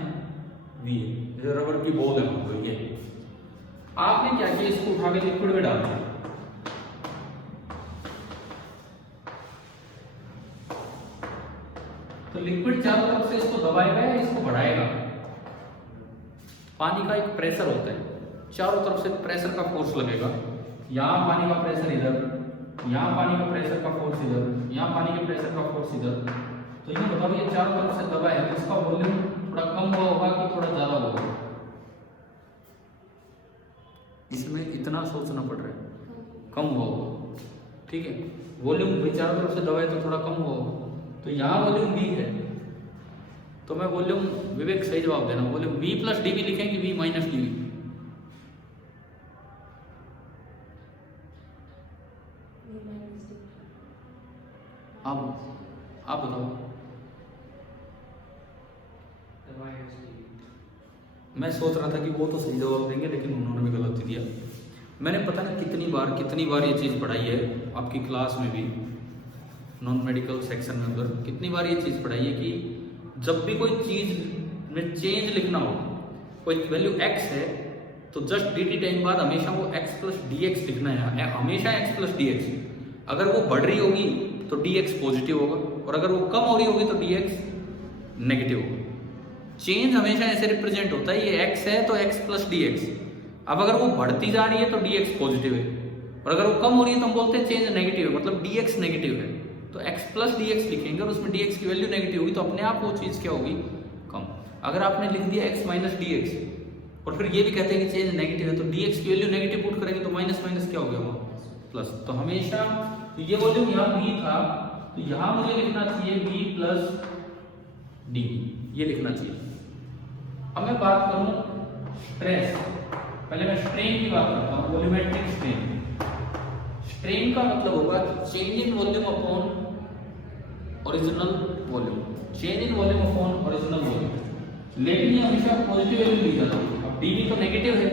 वी है। जैसे रबर की बॉल है, मतलब ये आपने क्या किया, इसको उठा के लिक्विड में डाल दिया, तो लिक्विड चारों तरफ से इसको दबाएगा या इसको बढ़ाएगा। पानी का एक प्रेशर होता है, चारों तरफ से प्रेशर का फोर्स लगेगा, यहाँ पानी का प्रेशर इधर, यहाँ पानी का प्रेशर का फोर्स इधर, यहाँ पानी के प्रेशर का फोर्स इधर। तो ये बताओ, ये चारों तरफ से दबा है तो इसका वॉल्यूम थोड़ा कम हुआ होगा कि थोड़ा ज्यादा होगा। इसमें इतना सोचना पड़ रहा है, कम हुआ होगा। ठीक है, वॉल्यूम भी चारों तरफ से दबा है तो थोड़ा कम हुआ होगा। तो यहाँ वॉल्यूम वी है, तो मैं वॉल्यूम, विवेक सही जवाब देना, वॉल्यूम वी प्लस डीवी लिखेंगे, वी माइनस डीवी। आप बताओ। मैं सोच रहा था कि वो तो सही जवाब देंगे, लेकिन उन्होंने भी गलत दिया। मैंने पता नहीं कितनी बार ये चीज़ पढ़ाई है आपकी क्लास में भी, नॉन मेडिकल सेक्शन में उधर कितनी बार ये चीज़ पढ़ाई है कि जब भी कोई चीज़ में चेंज लिखना हो, कोई वैल्यू x है तो जस्ट dt टाइम बाद हमेशा वो x प्लस dx लिखना है, हमेशा x प्लस dx। अगर वो बढ़ रही होगी तो dx पॉजिटिव होगा, और अगर वो कम हो रही होगी तो dx नेगेटिव होगा। चेंज हमेशा ऐसे रिप्रेजेंट होता है, ये x है तो x प्लस dx। अब अगर वो बढ़ती जा रही है तो dx पॉजिटिव है, और अगर वो कम हो रही है तो हम बोलते हैं चेंज नेगेटिव है, मतलब dx नेगेटिव है। तो x प्लस dx लिखेंगे और उसमें dx की वैल्यू नेगेटिव होगी, तो अपने आप वो चीज़ क्या होगी, कम। अगर आपने लिख दिया x माइनस dx और फिर ये भी कहते हैं कि चेंज नेगेटिव है, तो dx की वैल्यू नेगेटिव पुट करेंगे तो माइनस माइनस क्या हो गया, प्लस। तो हमेशा ये वॉल्यूम यहाँ v था, तो यहाँ मुझे लिखना चाहिए v प्लस dv, ये लिखना चाहिए। अब मैं बात करूं स्ट्रेस, पहले मैं स्ट्रेन की बात करता हूँ, वॉल्यूमेट्रिक स्ट्रेन। स्ट्रेन का मतलब होगा change in volume upon original volume, change in volume upon original volume. लेकिन ये हमेशा पॉजिटिव वैल्यू ली जाती है। अब dv तो नेगेटिव है,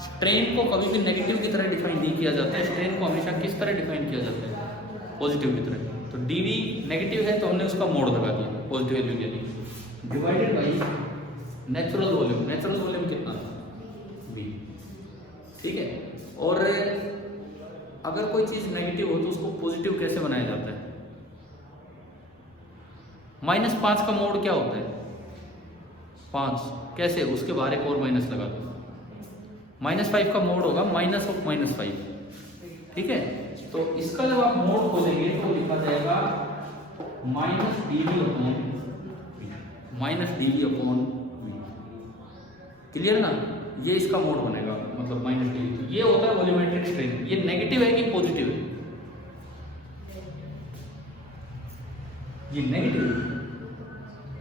स्ट्रेन को कभी भी नेगेटिव की तरह डिफाइन नहीं किया जाता है, स्ट्रेन को हमेशा किस तरह डिफाइन किया जाता है, पॉजिटिव की तरह। तो dv नेगेटिव है तो हमने उसका मोड लगा दिया, पॉजिटिव वैल्यू ले ली, divided by natural volume. Natural volume कितना था, v। ठीक है, और अगर कोई चीज नेगेटिव हो तो उसको पॉजिटिव कैसे बनाया जाता है, -5 का मोड क्या होता है, 5। कैसे, उसके बाहर एक और माइनस लगा दो, -5 का मोड होगा माइनस ऑफ -5। ठीक है, तो इसका जब आप मोड खोलेंगे तो लिखा जाएगा -dv अपॉन v। क्लियर ना, ये इसका मोड बनेगा, मतलब -dv। तो ये होता है वॉल्यूमेट्रिक स्ट्रेन। ये नेगेटिव है कि पॉजिटिव है, ये नेगेटिव है।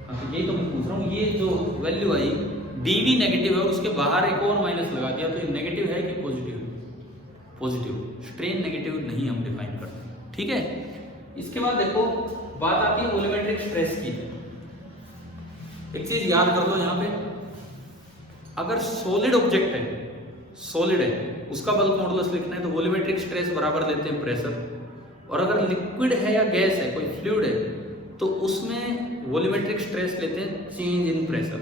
तो यही तो मैं पूछ रहा हूँ, ये जो वैल्यू आई dv नेगेटिव है और उसके बाहर एक और माइनस लगा दिया, तो ये नेगेटिव है कि पॉजिटिव है, पॉजिटिव। स्ट्रेन नेगेटिव नहीं हम डिफाइन करते। ठीक है, इसके बाद देखो बात आती है वॉल्यूमेट्रिक स्ट्रेस की। एक चीज याद कर लो यहाँ पे, अगर सॉलिड ऑब्जेक्ट है, सॉलिड है, उसका बल्क मॉडुलस लिखना है तो वॉल्यूमेट्रिक स्ट्रेस बराबर लेते हैं प्रेशर। और अगर लिक्विड है या गैस है, कोई फ्लूइड है, तो उसमें वॉल्यूमेट्रिक स्ट्रेस लेते हैं चेंज इन प्रेशर,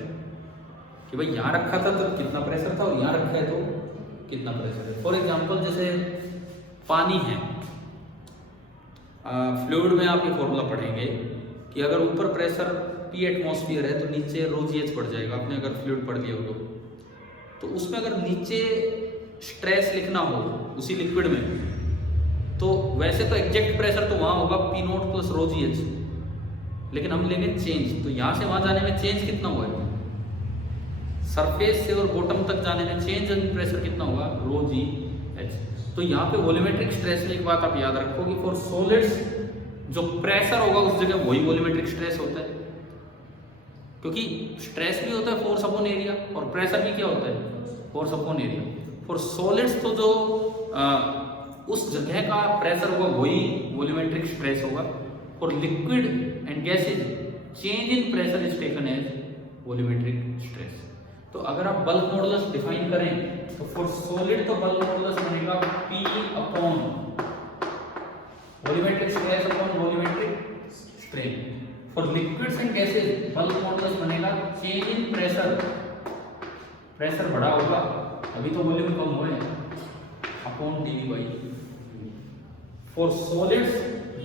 कि भाई यहाँ रखा था तो कितना प्रेशर था और यहाँ रखा है तो कितना प्रेशर है। फॉर एग्जांपल जैसे पानी है, फ्लूइड में आप ये फॉर्मूला पढ़ेंगे कि अगर ऊपर प्रेशर P एटमॉस्फेयर है तो नीचे ρgh पड़ जाएगा, आपने अगर फ्लूइड पढ़ लिया हो तो उसमें अगर नीचे स्ट्रेस लिखना हो उसी लिक्विड में, तो वैसे तो एग्जैक्ट प्रेशर तो वहां होगा P नोट प्लस रो जी एच, लेकिन हम लेंगे चेंज, तो यहां से वहां जाने में चेंज कितना हुआ है, सरफेस से और बॉटम तक जाने में चेंज इन प्रेशर कितना होगा, रो जी एच। तो यहाँ पे वॉल्यूमेट्रिक स्ट्रेस में एक बात आप याद रखोगे, फॉर सॉलिड्स जो प्रेशर होगा उस जगह वही वॉल्यूमेट्रिक स्ट्रेस होता है, क्योंकि स्ट्रेस भी होता है फोर्स अपॉन एरिया और प्रेशर भी क्या होता है, force upon area. For solids तो जो उस जगह का प्रेशर होगा वही वॉल्यूमेट्रिक स्ट्रेस होगा। For liquid and gases change in pressure is taken as volumetric stress. तो अगर आप बल्क मॉडुलस डिफाइन करें तो फॉर सॉलिड तो बल्क मॉडुलस बनेगा P upon volumetric stress upon volumetric strain. For liquids and gases bulk modulus बनेगा चेंज इन प्रेशर, प्रेशर बढ़ा होगा अभी तो वॉल्यूम कम हुए upon dV by. For solids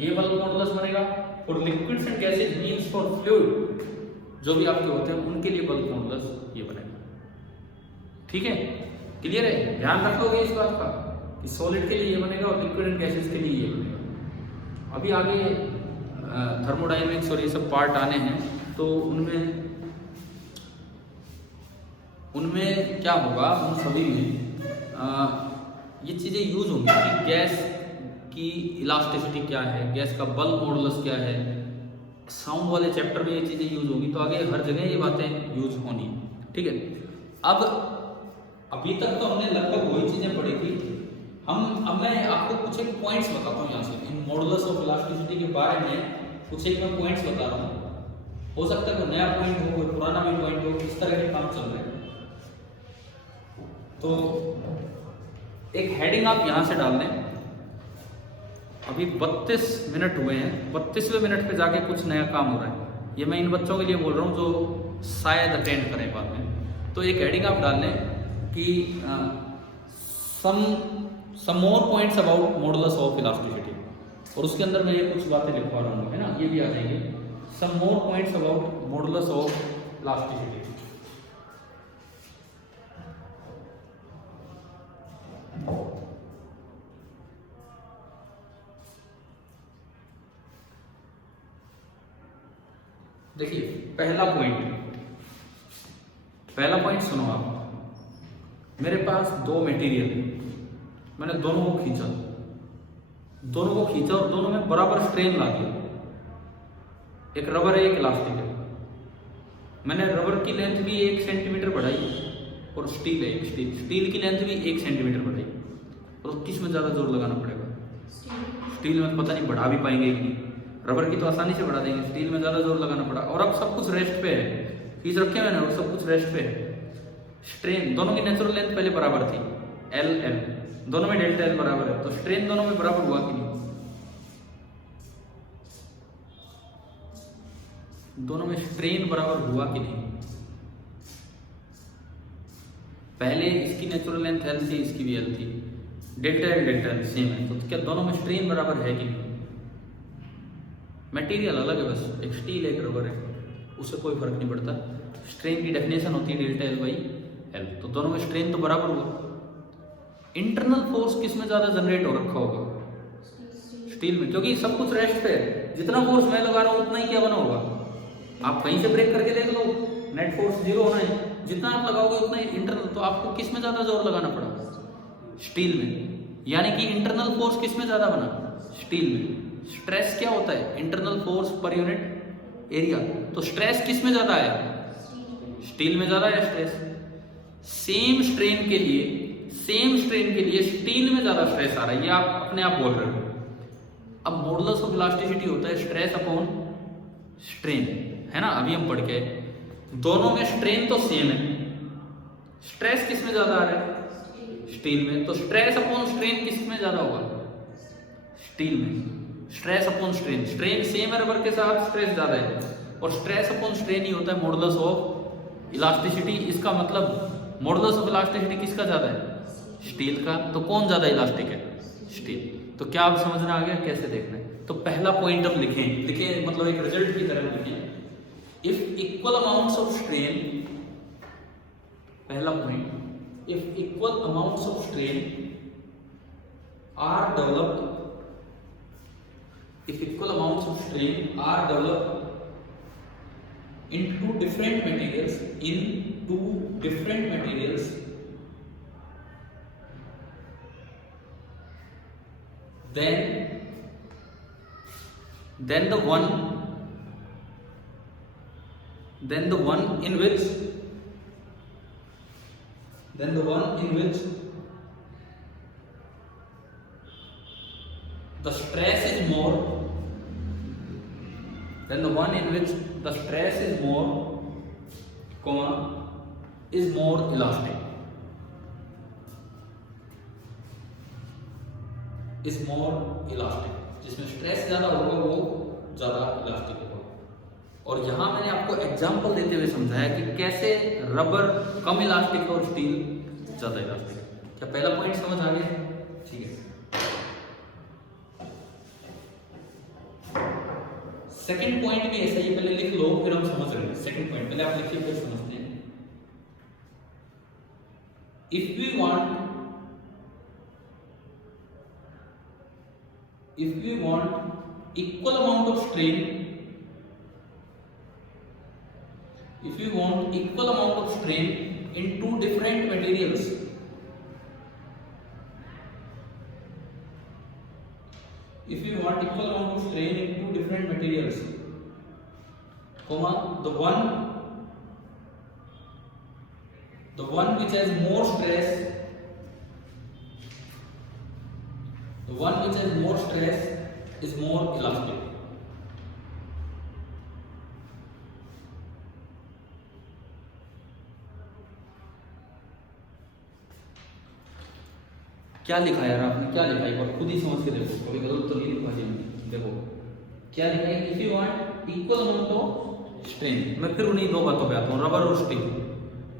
ये बल्क मॉडुलस बनेगा, for liquids and gases means for fluid जो भी आपके होते हैं उनके लिए बल्क मॉडुलस ये बनेगा। ठीक है, क्लियर है, ध्यान रखोगे इस बात का कि सॉलिड के लिए ये बनेगा और लिक्विड एंड गैसेस के लिए ये बनेगा। अभी आगे थर्मोडायनेमिक्स और ये सब पार्ट आने हैं, तो उनमें क्या होगा, उन सभी में ये चीज़ें यूज होंगी कि गैस की इलास्टिसिटी क्या है, गैस का बल्क मॉडुलस क्या है, साउंड वाले चैप्टर में ये चीज़ें यूज होंगी, तो आगे हर जगह ये बातें यूज होनी है। ठीक है, अब अभी तक तो हमने लगभग वही चीज़ें पढ़ी थी। अब मैं आपको कुछ एक पॉइंट्स बताता हूँ यहाँ से इन मॉडुलस ऑफ इलास्टिसिटी के बारे में, कुछ एक मैं पॉइंट्स बता रहा हूँ। हो सकता है कोई नया पॉइंट हो, कोई पुराना भी पॉइंट हो, इस तरह के काम चल रहे हैं। तो एक हेडिंग आप यहाँ से डाल दें। अभी 32 मिनट हुए हैं, 32वें मिनट पे जाके कुछ नया काम हो रहा है। ये मैं इन बच्चों के लिए बोल रहा हूँ जो शायद अटेंड करें बाद में। तो एक हेडिंग आप डाल लें कि some more points about modulus of elasticity, और उसके अंदर मैं ये कुछ बातें लिखवा रहा हूँ, है ना, ये भी आ जाएंगे। Some more points about modulus of elasticity. देखिए पहला पॉइंट सुनो आप। मेरे पास दो मटेरियल है, मैंने दोनों को खींचा और दोनों में बराबर स्ट्रेन ला दिया। एक रबर है, एक इलास्टिक है। मैंने रबर की लेंथ भी 1 सेंटीमीटर बढ़ाई और स्टील है, स्टील की लेंथ भी 1 सेंटीमीटर बढ़ाई। और किस में ज़्यादा जोर लगाना पड़ेगा? स्टील में पता नहीं बढ़ा भी पाएंगे कि नहीं। रबर की तो आसानी से बढ़ा देंगे, स्टील में ज़्यादा जोर लगाना पड़ा। और अब सब कुछ रेस्ट पे है, खींच रखे मैंने और सब कुछ रेस्ट पे है। स्ट्रेन दोनों की नेचुरल लेंथ पहले बराबर थी, L, दोनों में डेल्टा L बराबर है, तो स्ट्रेन दोनों में बराबर हुआ कि नहीं? दोनों में स्ट्रेन बराबर हुआ कि नहीं? पहले इसकी नेचुरल लेंथ L थी, इसकी भी L थी, डेल्टा L सेम है, तो क्या दोनों में स्ट्रेन बराबर है कि नहीं? मटेरियल अलग है बस, एक स्टील एक रबर है, उससे कोई फर्क नहीं पड़ता। स्ट्रेन की डेफिनेशन होती है डेल्टा L बाई L, तो दोनों में स्ट्रेन तो बराबर हुआ। इंटरनल फोर्स किस में ज्यादा जनरेट हो रखा होगा? स्टील में, क्योंकि सब कुछ रेस्ट पे है। जितना फोर्स मैं लगा रहा हूँ उतना ही क्या बना होगा? आप कहीं से ब्रेक करके देख लो, नेट फोर्स 0 होना है, जितना आप लगाओगे उतना ही इंटरनल। तो आपको किस में ज्यादा जोर लगाना पड़ा? स्टील में। यानी कि इंटरनल फोर्स किस में ज्यादा बना? स्टील में। स्ट्रेस क्या होता है? Internal force per unit area. तो स्ट्रेस किस में ज्यादा आया? स्टील में ज्यादा है स्ट्रेस। सेम स्ट्रेन के लिए स्टील में ज्यादा स्ट्रेस आ रहा है, ये आप अपने आप बोल रहे हो। अब मॉडुलस ऑफ इलास्टिसिटी होता है स्ट्रेस अपॉन स्ट्रेन, है ना, अभी हम पढ़ के आए। दोनों में स्ट्रेन तो सेम है, स्ट्रेस किस में ज्यादा आ रहा है? स्टील में। तो स्ट्रेस अपॉन स्ट्रेन किस में ज्यादा होगा? स्टील में। Stress upon strain, strain same है रबर के साथ, स्ट्रेस ज्यादा है, और स्ट्रेस अपॉन स्ट्रेन ही होता है मॉडुलस ऑफ इलास्टिसिटी। इसका मतलब मॉडुलस ऑफ इलास्टिसिटी किसका ज्यादा है? स्टील का। तो कौन ज्यादा इलास्टिक है? स्टील। तो क्या आप समझना आ गया कैसे देखना है? तो पहला पॉइंट हम लिखें मतलब एक रिजल्ट की तरह लिखें। If equal amounts of strain, पहला point, if equal amounts of strain are developed if equal amounts of strain are developed in two different materials, then the one in which the stress is more, is more elastic. जिसमें स्ट्रेस ज्यादा होगा वो ज्यादा इलास्टिक होगा। और यहां मैंने आपको एग्जांपल देते हुए समझाया कि कैसे रबर कम इलास्टिक है और स्टील ज्यादा इलास्टिक है। क्या पहला पॉइंट समझ आ गया? ठीक है। सेकंड पॉइंट भी ऐसा ही, पहले लिख लो फिर हम समझ रहे हैं। सेकंड पॉइंट पहले आप लिखिए फिर समझते हैं। If we want equal amount of strain in two different materials, comma, the one which has more stress is more elastic. क्या लिखा यार आपने? क्या लिखा एक बार खुद ही समझ के देखो, कभी गलत तो नहीं लिखा जी। देखो क्या लिखा है, if you want equal amount of strain. मैं फिर उन्हीं दो बातों पे आता हूँ, रबर और स्टील।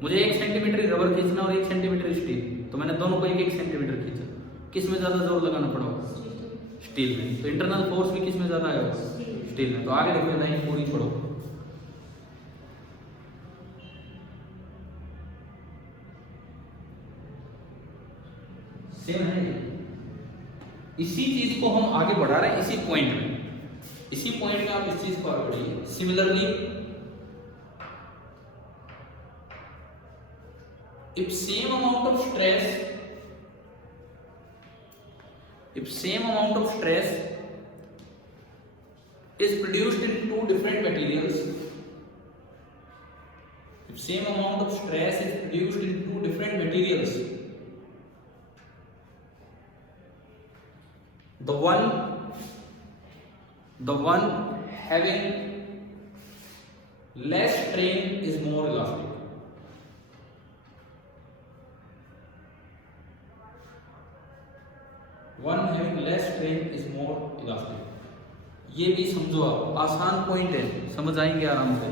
मुझे 1 सेंटीमीटर रबर खींचना और 1 सेंटीमीटर स्टील, तो मैंने दोनों को 1 सेंटीमीटर खींचा। किस में ज्यादा जोर लगाना पड़ा? स्टील में। तो इंटरनल फोर्स भी किस में ज्यादा आएगा? स्टील में। तो आगे देखो लाइन पूरी पढ़ो। सेम है। इसी चीज को हम आगे बढ़ा रहे हैं, इसी पॉइंट में आप इस चीज को आगे बढ़ाइए। Similarly if same amount of stress is produced in two different materials, the one having less strain is more elastic. ये भी समझो आप, आसान पॉइंट है, समझ आएंगे आराम से।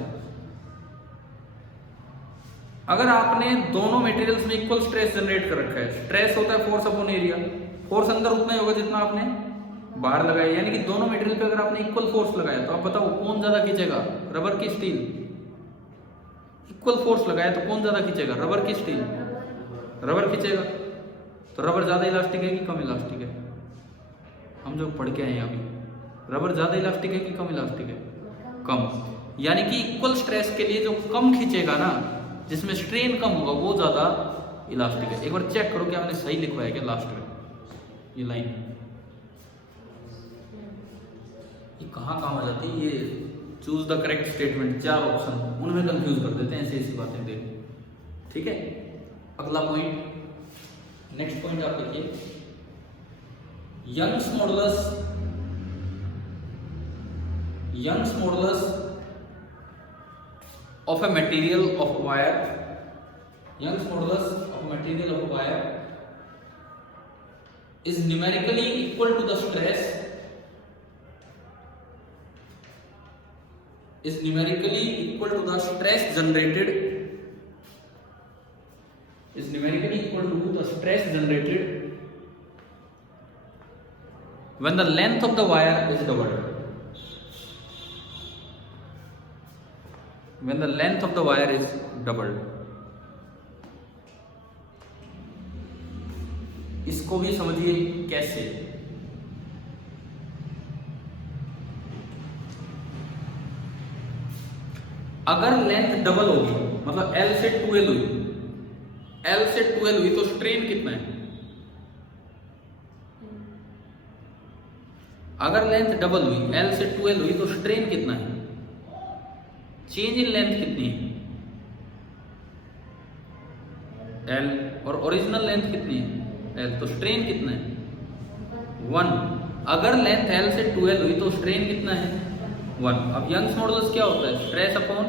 अगर आपने दोनों मटेरियल्स में इक्वल स्ट्रेस जनरेट कर रखा है, स्ट्रेस होता है फोर्स अपॉन एरिया, फोर्स अंदर उतना ही होगा जितना आपने बाहर लगाया, यानी कि दोनों मटेरियल पे अगर आपने इक्वल फोर्स लगाया तो आप बताओ कौन ज्यादा खींचेगा, रबर की स्टील? इक्वल फोर्स लगाया तो कौन ज्यादा खींचेगा, रबर की स्टील? रबर खींचेगा। तो रबर ज्यादा इलास्टिक है कि कम इलास्टिक है? हम जो पढ़ के आए हैं अभी, रबर ज्यादा इलास्टिक है कि कम इलास्टिक है? कम। यानी कि इक्वल स्ट्रेस के लिए जो कम खींचेगा ना, जिसमें स्ट्रेन कम होगा, वो ज्यादा इलास्टिक है। एक बार चेक करो क्या मैंने सही लिखवाया क्या लास्ट में ये लाइन? ये कहाँ काम आ जाती है? ये choose the correct statement, 4 option, उनमें कंफ्यूज कर देते हैं ऐसी बातें देख। ठीक है, अगला पॉइंट, नेक्स्ट पॉइंट आप लिखिए, Young's modulus of a material of wire, Young's modulus of a material of wire is numerically equal to the stress generated when the length of the wire is doubled. When the length of the wire is doubled. इसको भी समझिए कैसे। अगर लेंथ डबल होगी, मतलब L से 2L हुई, L से 2L हुई तो स्ट्रेन कितना है? अगर लेंथ डबल हुई, L से 2L हुई तो स्ट्रेन कितना है? चेंज इन लेंथ कितनी है? L, और ओरिजिनल लेंथ कितनी है? L, तो स्ट्रेन कितना है? 1। अगर लेंथ L से 2L हुई तो स्ट्रेन कितना है? 1। अब यंग्स मॉडुलस क्या होता है? स्ट्रेस अपॉन,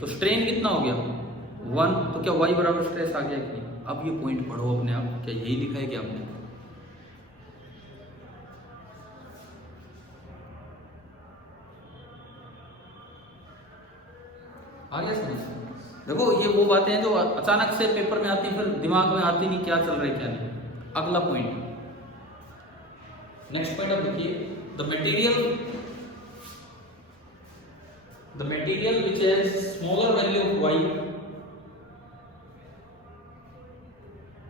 तो स्ट्रेन कितना हो गया? 1। तो क्या y बराबर स्ट्रेस आ गया कि नहीं? अब ये पॉइंट पढ़ो अपने आप, क्या यही लिखा है क्या आपने? आ गया समझ? देखो ये वो बातें हैं जो अचानक से पेपर में आती, फिर दिमाग में आती नहीं क्या चल रहा है क्या नहीं। अगला पॉइंट, नेक्स्ट पॉइंट आप लिखिए, the material which has smaller value of y,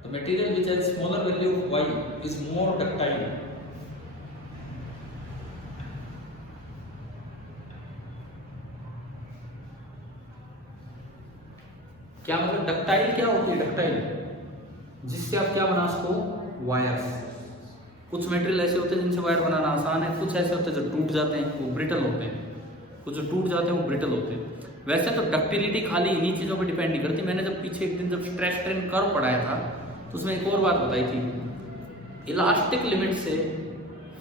the material which has smaller value of y is more ductile. क्या मतलब डक्टाइल क्या होती है? डक्टाइल जिससे आप क्या बना सको? वायर्स। कुछ मटेरियल ऐसे होते हैं जिनसे वायर बनाना आसान है, कुछ ऐसे होते हैं जो टूट जाते हैं, वो ब्रिटल होते हैं। कुछ जो टूट जाते हैं वो ब्रिटल होते हैं। वैसे तो डक्टिलिटी खाली इन्हीं चीज़ों पर डिपेंड नहीं करती। मैंने जब पीछे एक दिन जब स्ट्रेस स्ट्रेन कर्व पढ़ाया था तो उसमें एक और बात बताई थी, इलास्टिक लिमिट से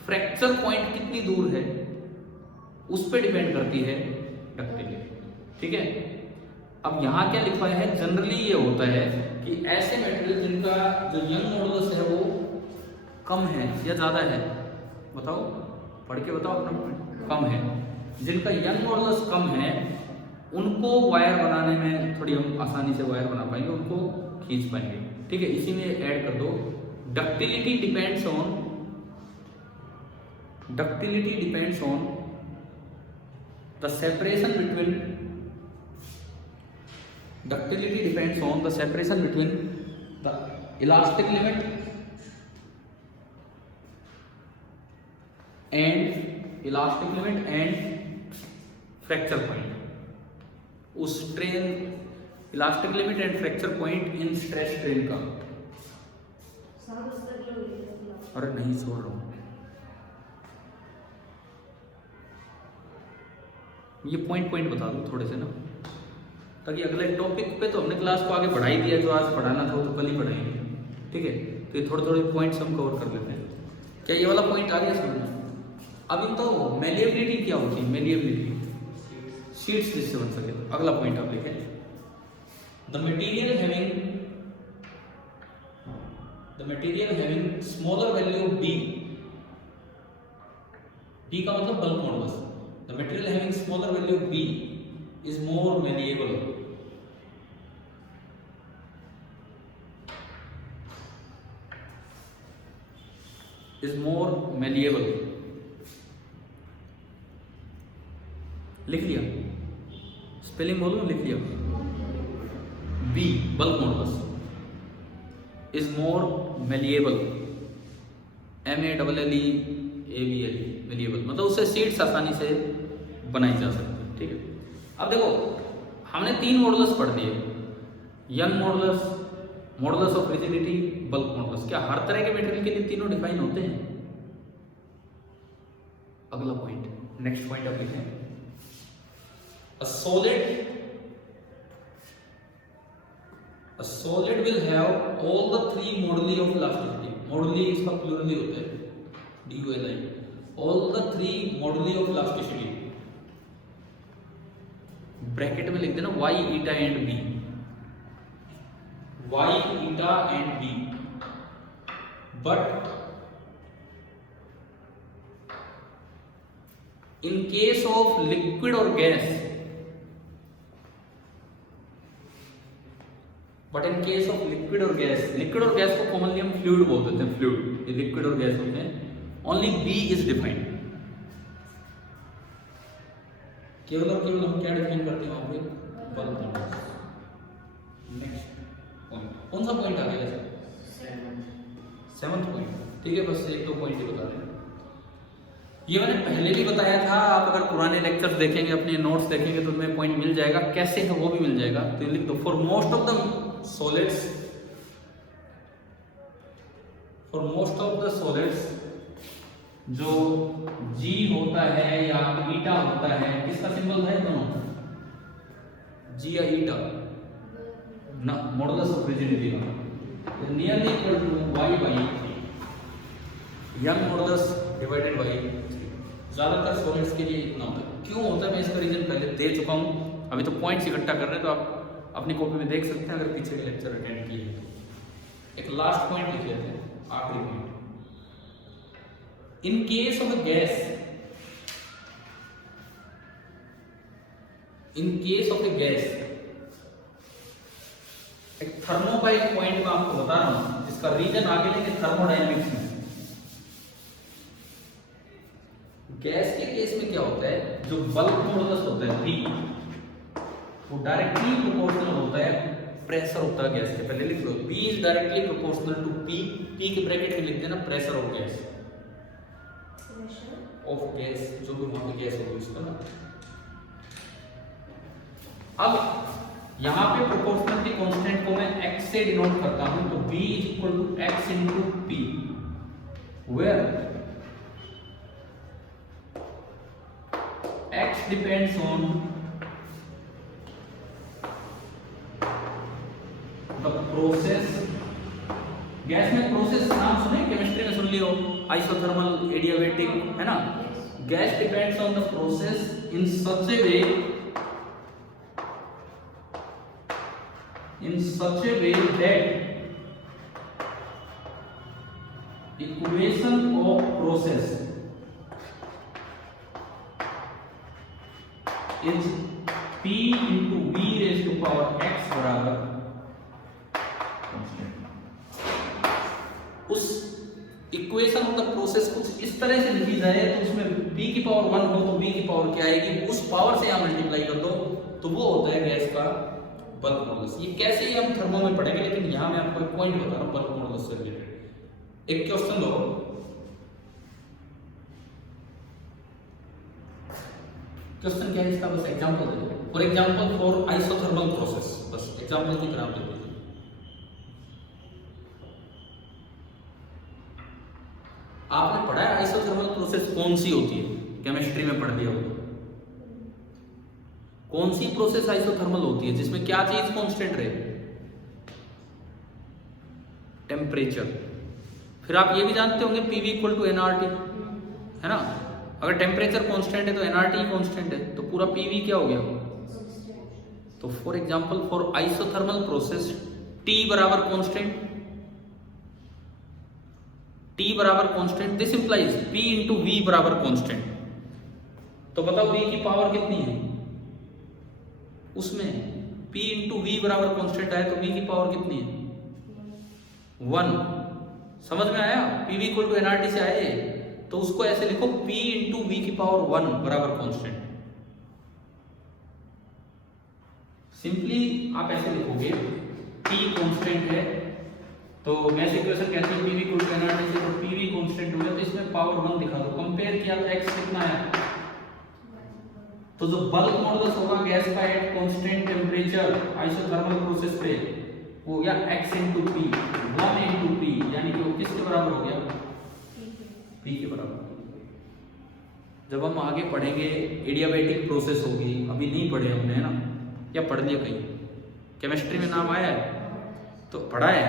फ्रैक्चर पॉइंट कितनी दूर है उस पर डिपेंड करती है डक्टिलिटी। ठीक है, अब यहाँ क्या लिखा है? जनरली ये होता है कि ऐसे मटेरियल जिनका जो यंग मॉडुलस है वो कम है या ज़्यादा है, बताओ, पढ़ के बताओ अपना पॉइंट। कम है, जिनका यंग मॉडुलस कम है उनको वायर बनाने में थोड़ी हम आसानी से वायर बना पाएंगे, उनको खींच पाएंगे। ठीक है, इसी में ऐड कर दो, ductility depends on the separation between the elastic limit and fracture point. उस strain, elastic limit and fracture point in stress strain का। अरे नहीं छोड़ रहा हूं, ये पॉइंट बता दो थोड़े से ना, ताकि अगले टॉपिक पे तो हमने क्लास को आगे बढ़ा ही दिया, जो आज पढ़ाना था वो तो कल ही पढ़ाएंगे। ठीक है, तो ये थोड़े पॉइंट्स हम कवर कर लेते हैं। क्या ये वाला पॉइंट आ गया समझ में? अभी तो मेलिएबिलिटी क्या होती है? मेलिएबिलिटी शीट्स जिससे बन सके। अगला पॉइंट आप लिखें, the material having smaller value of D का मतलब bulk modulus. The material having smaller value of B is more malleable. लिख लिया, स्पेलिंग बोलूं? लिख लिया, B bulk modulus is more malleable, MALLEABLE, malleable मतलब उससे सीट्स आसानी से बनाई जा सकती है। ठीक है, अब देखो हमने 3 मॉडुलस पढ़ दिए, young modulus, modulus of rigidity, bulk modulus. क्या हर तरह के मटेरियल के लिए तीनों डिफाइन होते हैं? अगला पॉइंट, नेक्स्ट पॉइंट आप लिखें, a solid will have all the 3 moduli of elasticity. moduli इसका प्लूरली होता है, DULI, all the 3 moduli of elasticity। Bracket में लिख देना y, eta and b, y, eta and b, but in case of liquid or gas, liquid और गैस को कॉमनली हम फ्लूइड बोल देते हैं, फ्लूइड, ये लिक्विड और गैस होते हैं, ओनली b इज डिफाइंड। केवल और केवल हम क्या डिफाइन करते हैं वहां पे? Bulk modulus. नेक्स्ट पॉइंट, कौन सा पॉइंट आ गया सर? 7th point. ठीक है, बस 1-2 पॉइंट ही बता दें। ये मैंने पहले भी बताया था, आप अगर पुराने लेक्चर्स देखेंगे, अपने नोट्स देखेंगे तो तुम्हें पॉइंट मिल जाएगा, कैसे है वो भी मिल जाएगा। तो लिख दो for most of the solids, for most of the solids जो G होता है या ईटा होता है, किसका सिंबल है दोनों, G या ईटा ना, मॉडुलस ऑफ रिजिडिटी का nearly equal to y by 3, Young modulus divided by 3। ज्यादातर सॉलिड्स के लिए इतना होता है। क्यों होता है मैं इसका रीजन पहले दे चुका हूं, अभी तो पॉइंट्स इकट्ठा कर रहे हैं, तो आप अपनी कॉपी में देख सकते हैं अगर पीछे के लेक्चर अटेंड किए हैं तो। एक लास्ट पॉइंट लिख लेते हैं, आखिरी point. In case of a gas, in case of A gas, एक थर्मोपाइल पॉइंट में आपको बता रहा हूं, जिसका रीजन आगे लेंगे थर्मोडायनेमिक्स में। गैस के केस में क्या होता है, जो बल्क मॉडुलस होता है P, वो डायरेक्टली प्रोपोर्शनल होता है प्रेशर होता है गैस के। पहले लिख लो P is directly proportional to P के ब्रैकेट में लिख देना pressure of gas, of gas, जो भी वहां पे गैस होगी उसका ना। अब यहां पे प्रोपोर्शनलिटी कांस्टेंट को मैं x से डिनोट करता हूं, तो B is equal to x into P, where x depends on the process. Gas में प्रोसेस नाम सुने, केमिस्ट्री में सुन लियो, आइसोथर्मल, एडियाबैटिक, है ना। Gas depends on the process in such A way, in such a way that equation of process is P into V raised to power x बराबर उस इक्वेशन ऑफ द प्रोसेस कुछ इस तरह से लिखी जाए तो उसमें b की पावर 1 हो तो b की पावर क्या आएगी, उस पावर से यहां मल्टीप्लाई कर दो, तो वो होता है गैस का बल्क मॉडुलस। ये कैसे ही हम थर्मो में पढ़ेंगे, लेकिन यहां मैं आपको एक पॉइंट बता रहा हूं बल्क मॉडुलस से रिलेटेड। एक क्वेश्चन लो, क्वेश्चन क्या है इसका, बस एग्जांपल दे दो। For example for isothermal process, बस एग्जांपल की तरह दे दीजिए। आपने पढ़ा है आइसोथर्मल प्रोसेस कौन सी होती है, केमिस्ट्री में पढ़ लिया होगा। कौन सी प्रोसेस आइसोथर्मल होती है, जिसमें क्या चीज कांस्टेंट रहे, टेम्परेचर। फिर आप ये भी जानते होंगे पीवी इक्वल टू एनआरटी, है ना। अगर टेम्परेचर कांस्टेंट है तो एनआरटी कांस्टेंट है, तो पूरा पीवी क्या हो गया। तो for example for isothermal process T बराबर कांस्टेंट, टी बराबर constant, this implies P into V बराबर कांस्टेंट। तो बताओ वी की पावर कितनी है, उसमें P इंटू वी बराबर कांस्टेंट आया तो V की पावर कितनी है 1। समझ में आया, PV इक्वल टू एनआरटी से आए, तो उसको ऐसे लिखो P इंटू वी की पावर 1 बराबर कांस्टेंट। सिंपली आप ऐसे लिखोगे P कांस्टेंट है, तो गैस इक्वेशन कहती है PV इक्वल टू एनआरटी से, तो PV कांस्टेंट हो गया, तो इसमें पावर 1 दिखा दो। कंपेयर किया तो x कितना है, तो जो बल्क मॉडुलस होगा गैस का at constant temperature isothermal process पे, वो हो गया x into P, 1 into P, यानी कि वो किसके बराबर हो गया, p के बराबर। जब हम आगे पढ़ेंगे एडियाबैटिक प्रोसेस होगी, अभी नहीं पढ़े हमने, है ना, या पढ़ लिया कहीं केमिस्ट्री में नाम आया है तो पढ़ा है।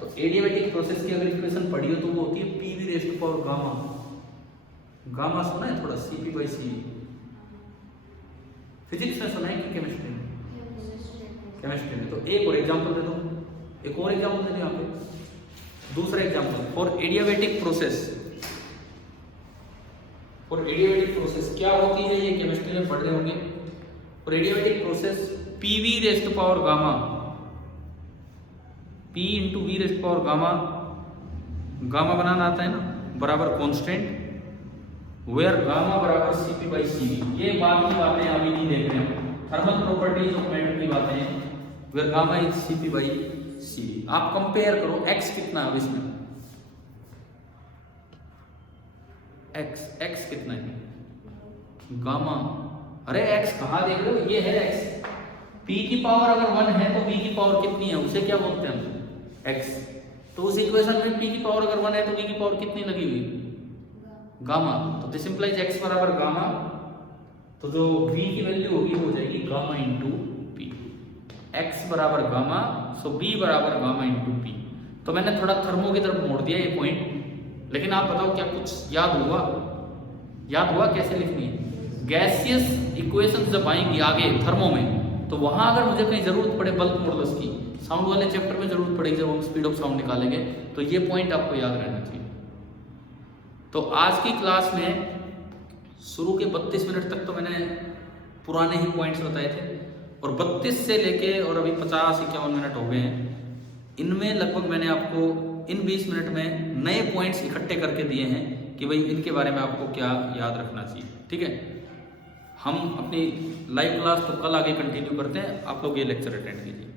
तो एडियाबैटिक प्रोसेस की अगर इक्वेशन पढ़ी हो तो वो होती है P V raise to power gamma. Gamma सुना है थोड़ा, Cp बाई सी, फिजिक्स में सुना है कि केमिस्ट्री में, केमिस्ट्री में। तो एक और एग्जांपल दे दो, एक और एग्जांपल दे दो यहाँ पे। दूसरा example for adiabatic process, for adiabatic process क्या होती है ये केमिस्ट्री में पढ़ रहे होंगे। For adiabatic process PV raise to power gamma, P into V raise to power gamma, gamma बनाना आता है ना, बराबर कांस्टेंट, वेयर गामा बराबर Cp बाई Cv। ये बात की बातें अभी नहीं देख रहे हैं, थर्मल प्रॉपर्टीज ऑफ मैटर की बातें हैं, where gamma is Cp by Cv। आप कंपेयर करो x कितना है इसमें, एक्स कितना है, गामा, अरे एक्स कहाँ देख रहे हो, ये है एक्स। पी की पावर अगर 1 है तो बी की पावर कितनी है, उसे क्या बोलते हैं हम, एक्स। तो उस इक्वेशन में पी की पावर अगर 1 है तो बी की पावर कितनी लगी हुई, गामा। तो दिस इंप्लाइज एक्स बराबर गामा, तो जो बी की वैल्यू होगी वो हो जाएगी गामा इंटू पी। एक्स बराबर गामा, सो बी बराबर गामा इंटू पी। तो मैंने थोड़ा थर्मो की तरफ मोड़ दिया ये पॉइंट, लेकिन आप बताओ क्या कुछ याद हुआ कैसे लिखनी है। गैसियस इक्वेशन जब आएंगी आगे थर्मो में, तो वहां अगर मुझे कहीं जरूरत पड़े बल्क मॉडुलस की, साउंड वाले चैप्टर में जरूरत पड़ेगी जब हम स्पीड ऑफ साउंड निकालेंगे, तो ये पॉइंट आपको याद रहना चाहिए। तो आज की क्लास में शुरू के 32 मिनट तक तो मैंने पुराने ही पॉइंट्स बताए थे, और 32 से लेके और अभी 50-51 मिनट हो गए हैं, इनमें लगभग मैंने आपको इन 20 मिनट में नए पॉइंट्स इकट्ठे करके दिए हैं कि भाई इनके बारे में आपको क्या याद रखना चाहिए। ठीक है, हम अपनी लाइव क्लास तो कल आगे कंटिन्यू करते हैं, आप लोग ये लेक्चर अटेंड कीजिए।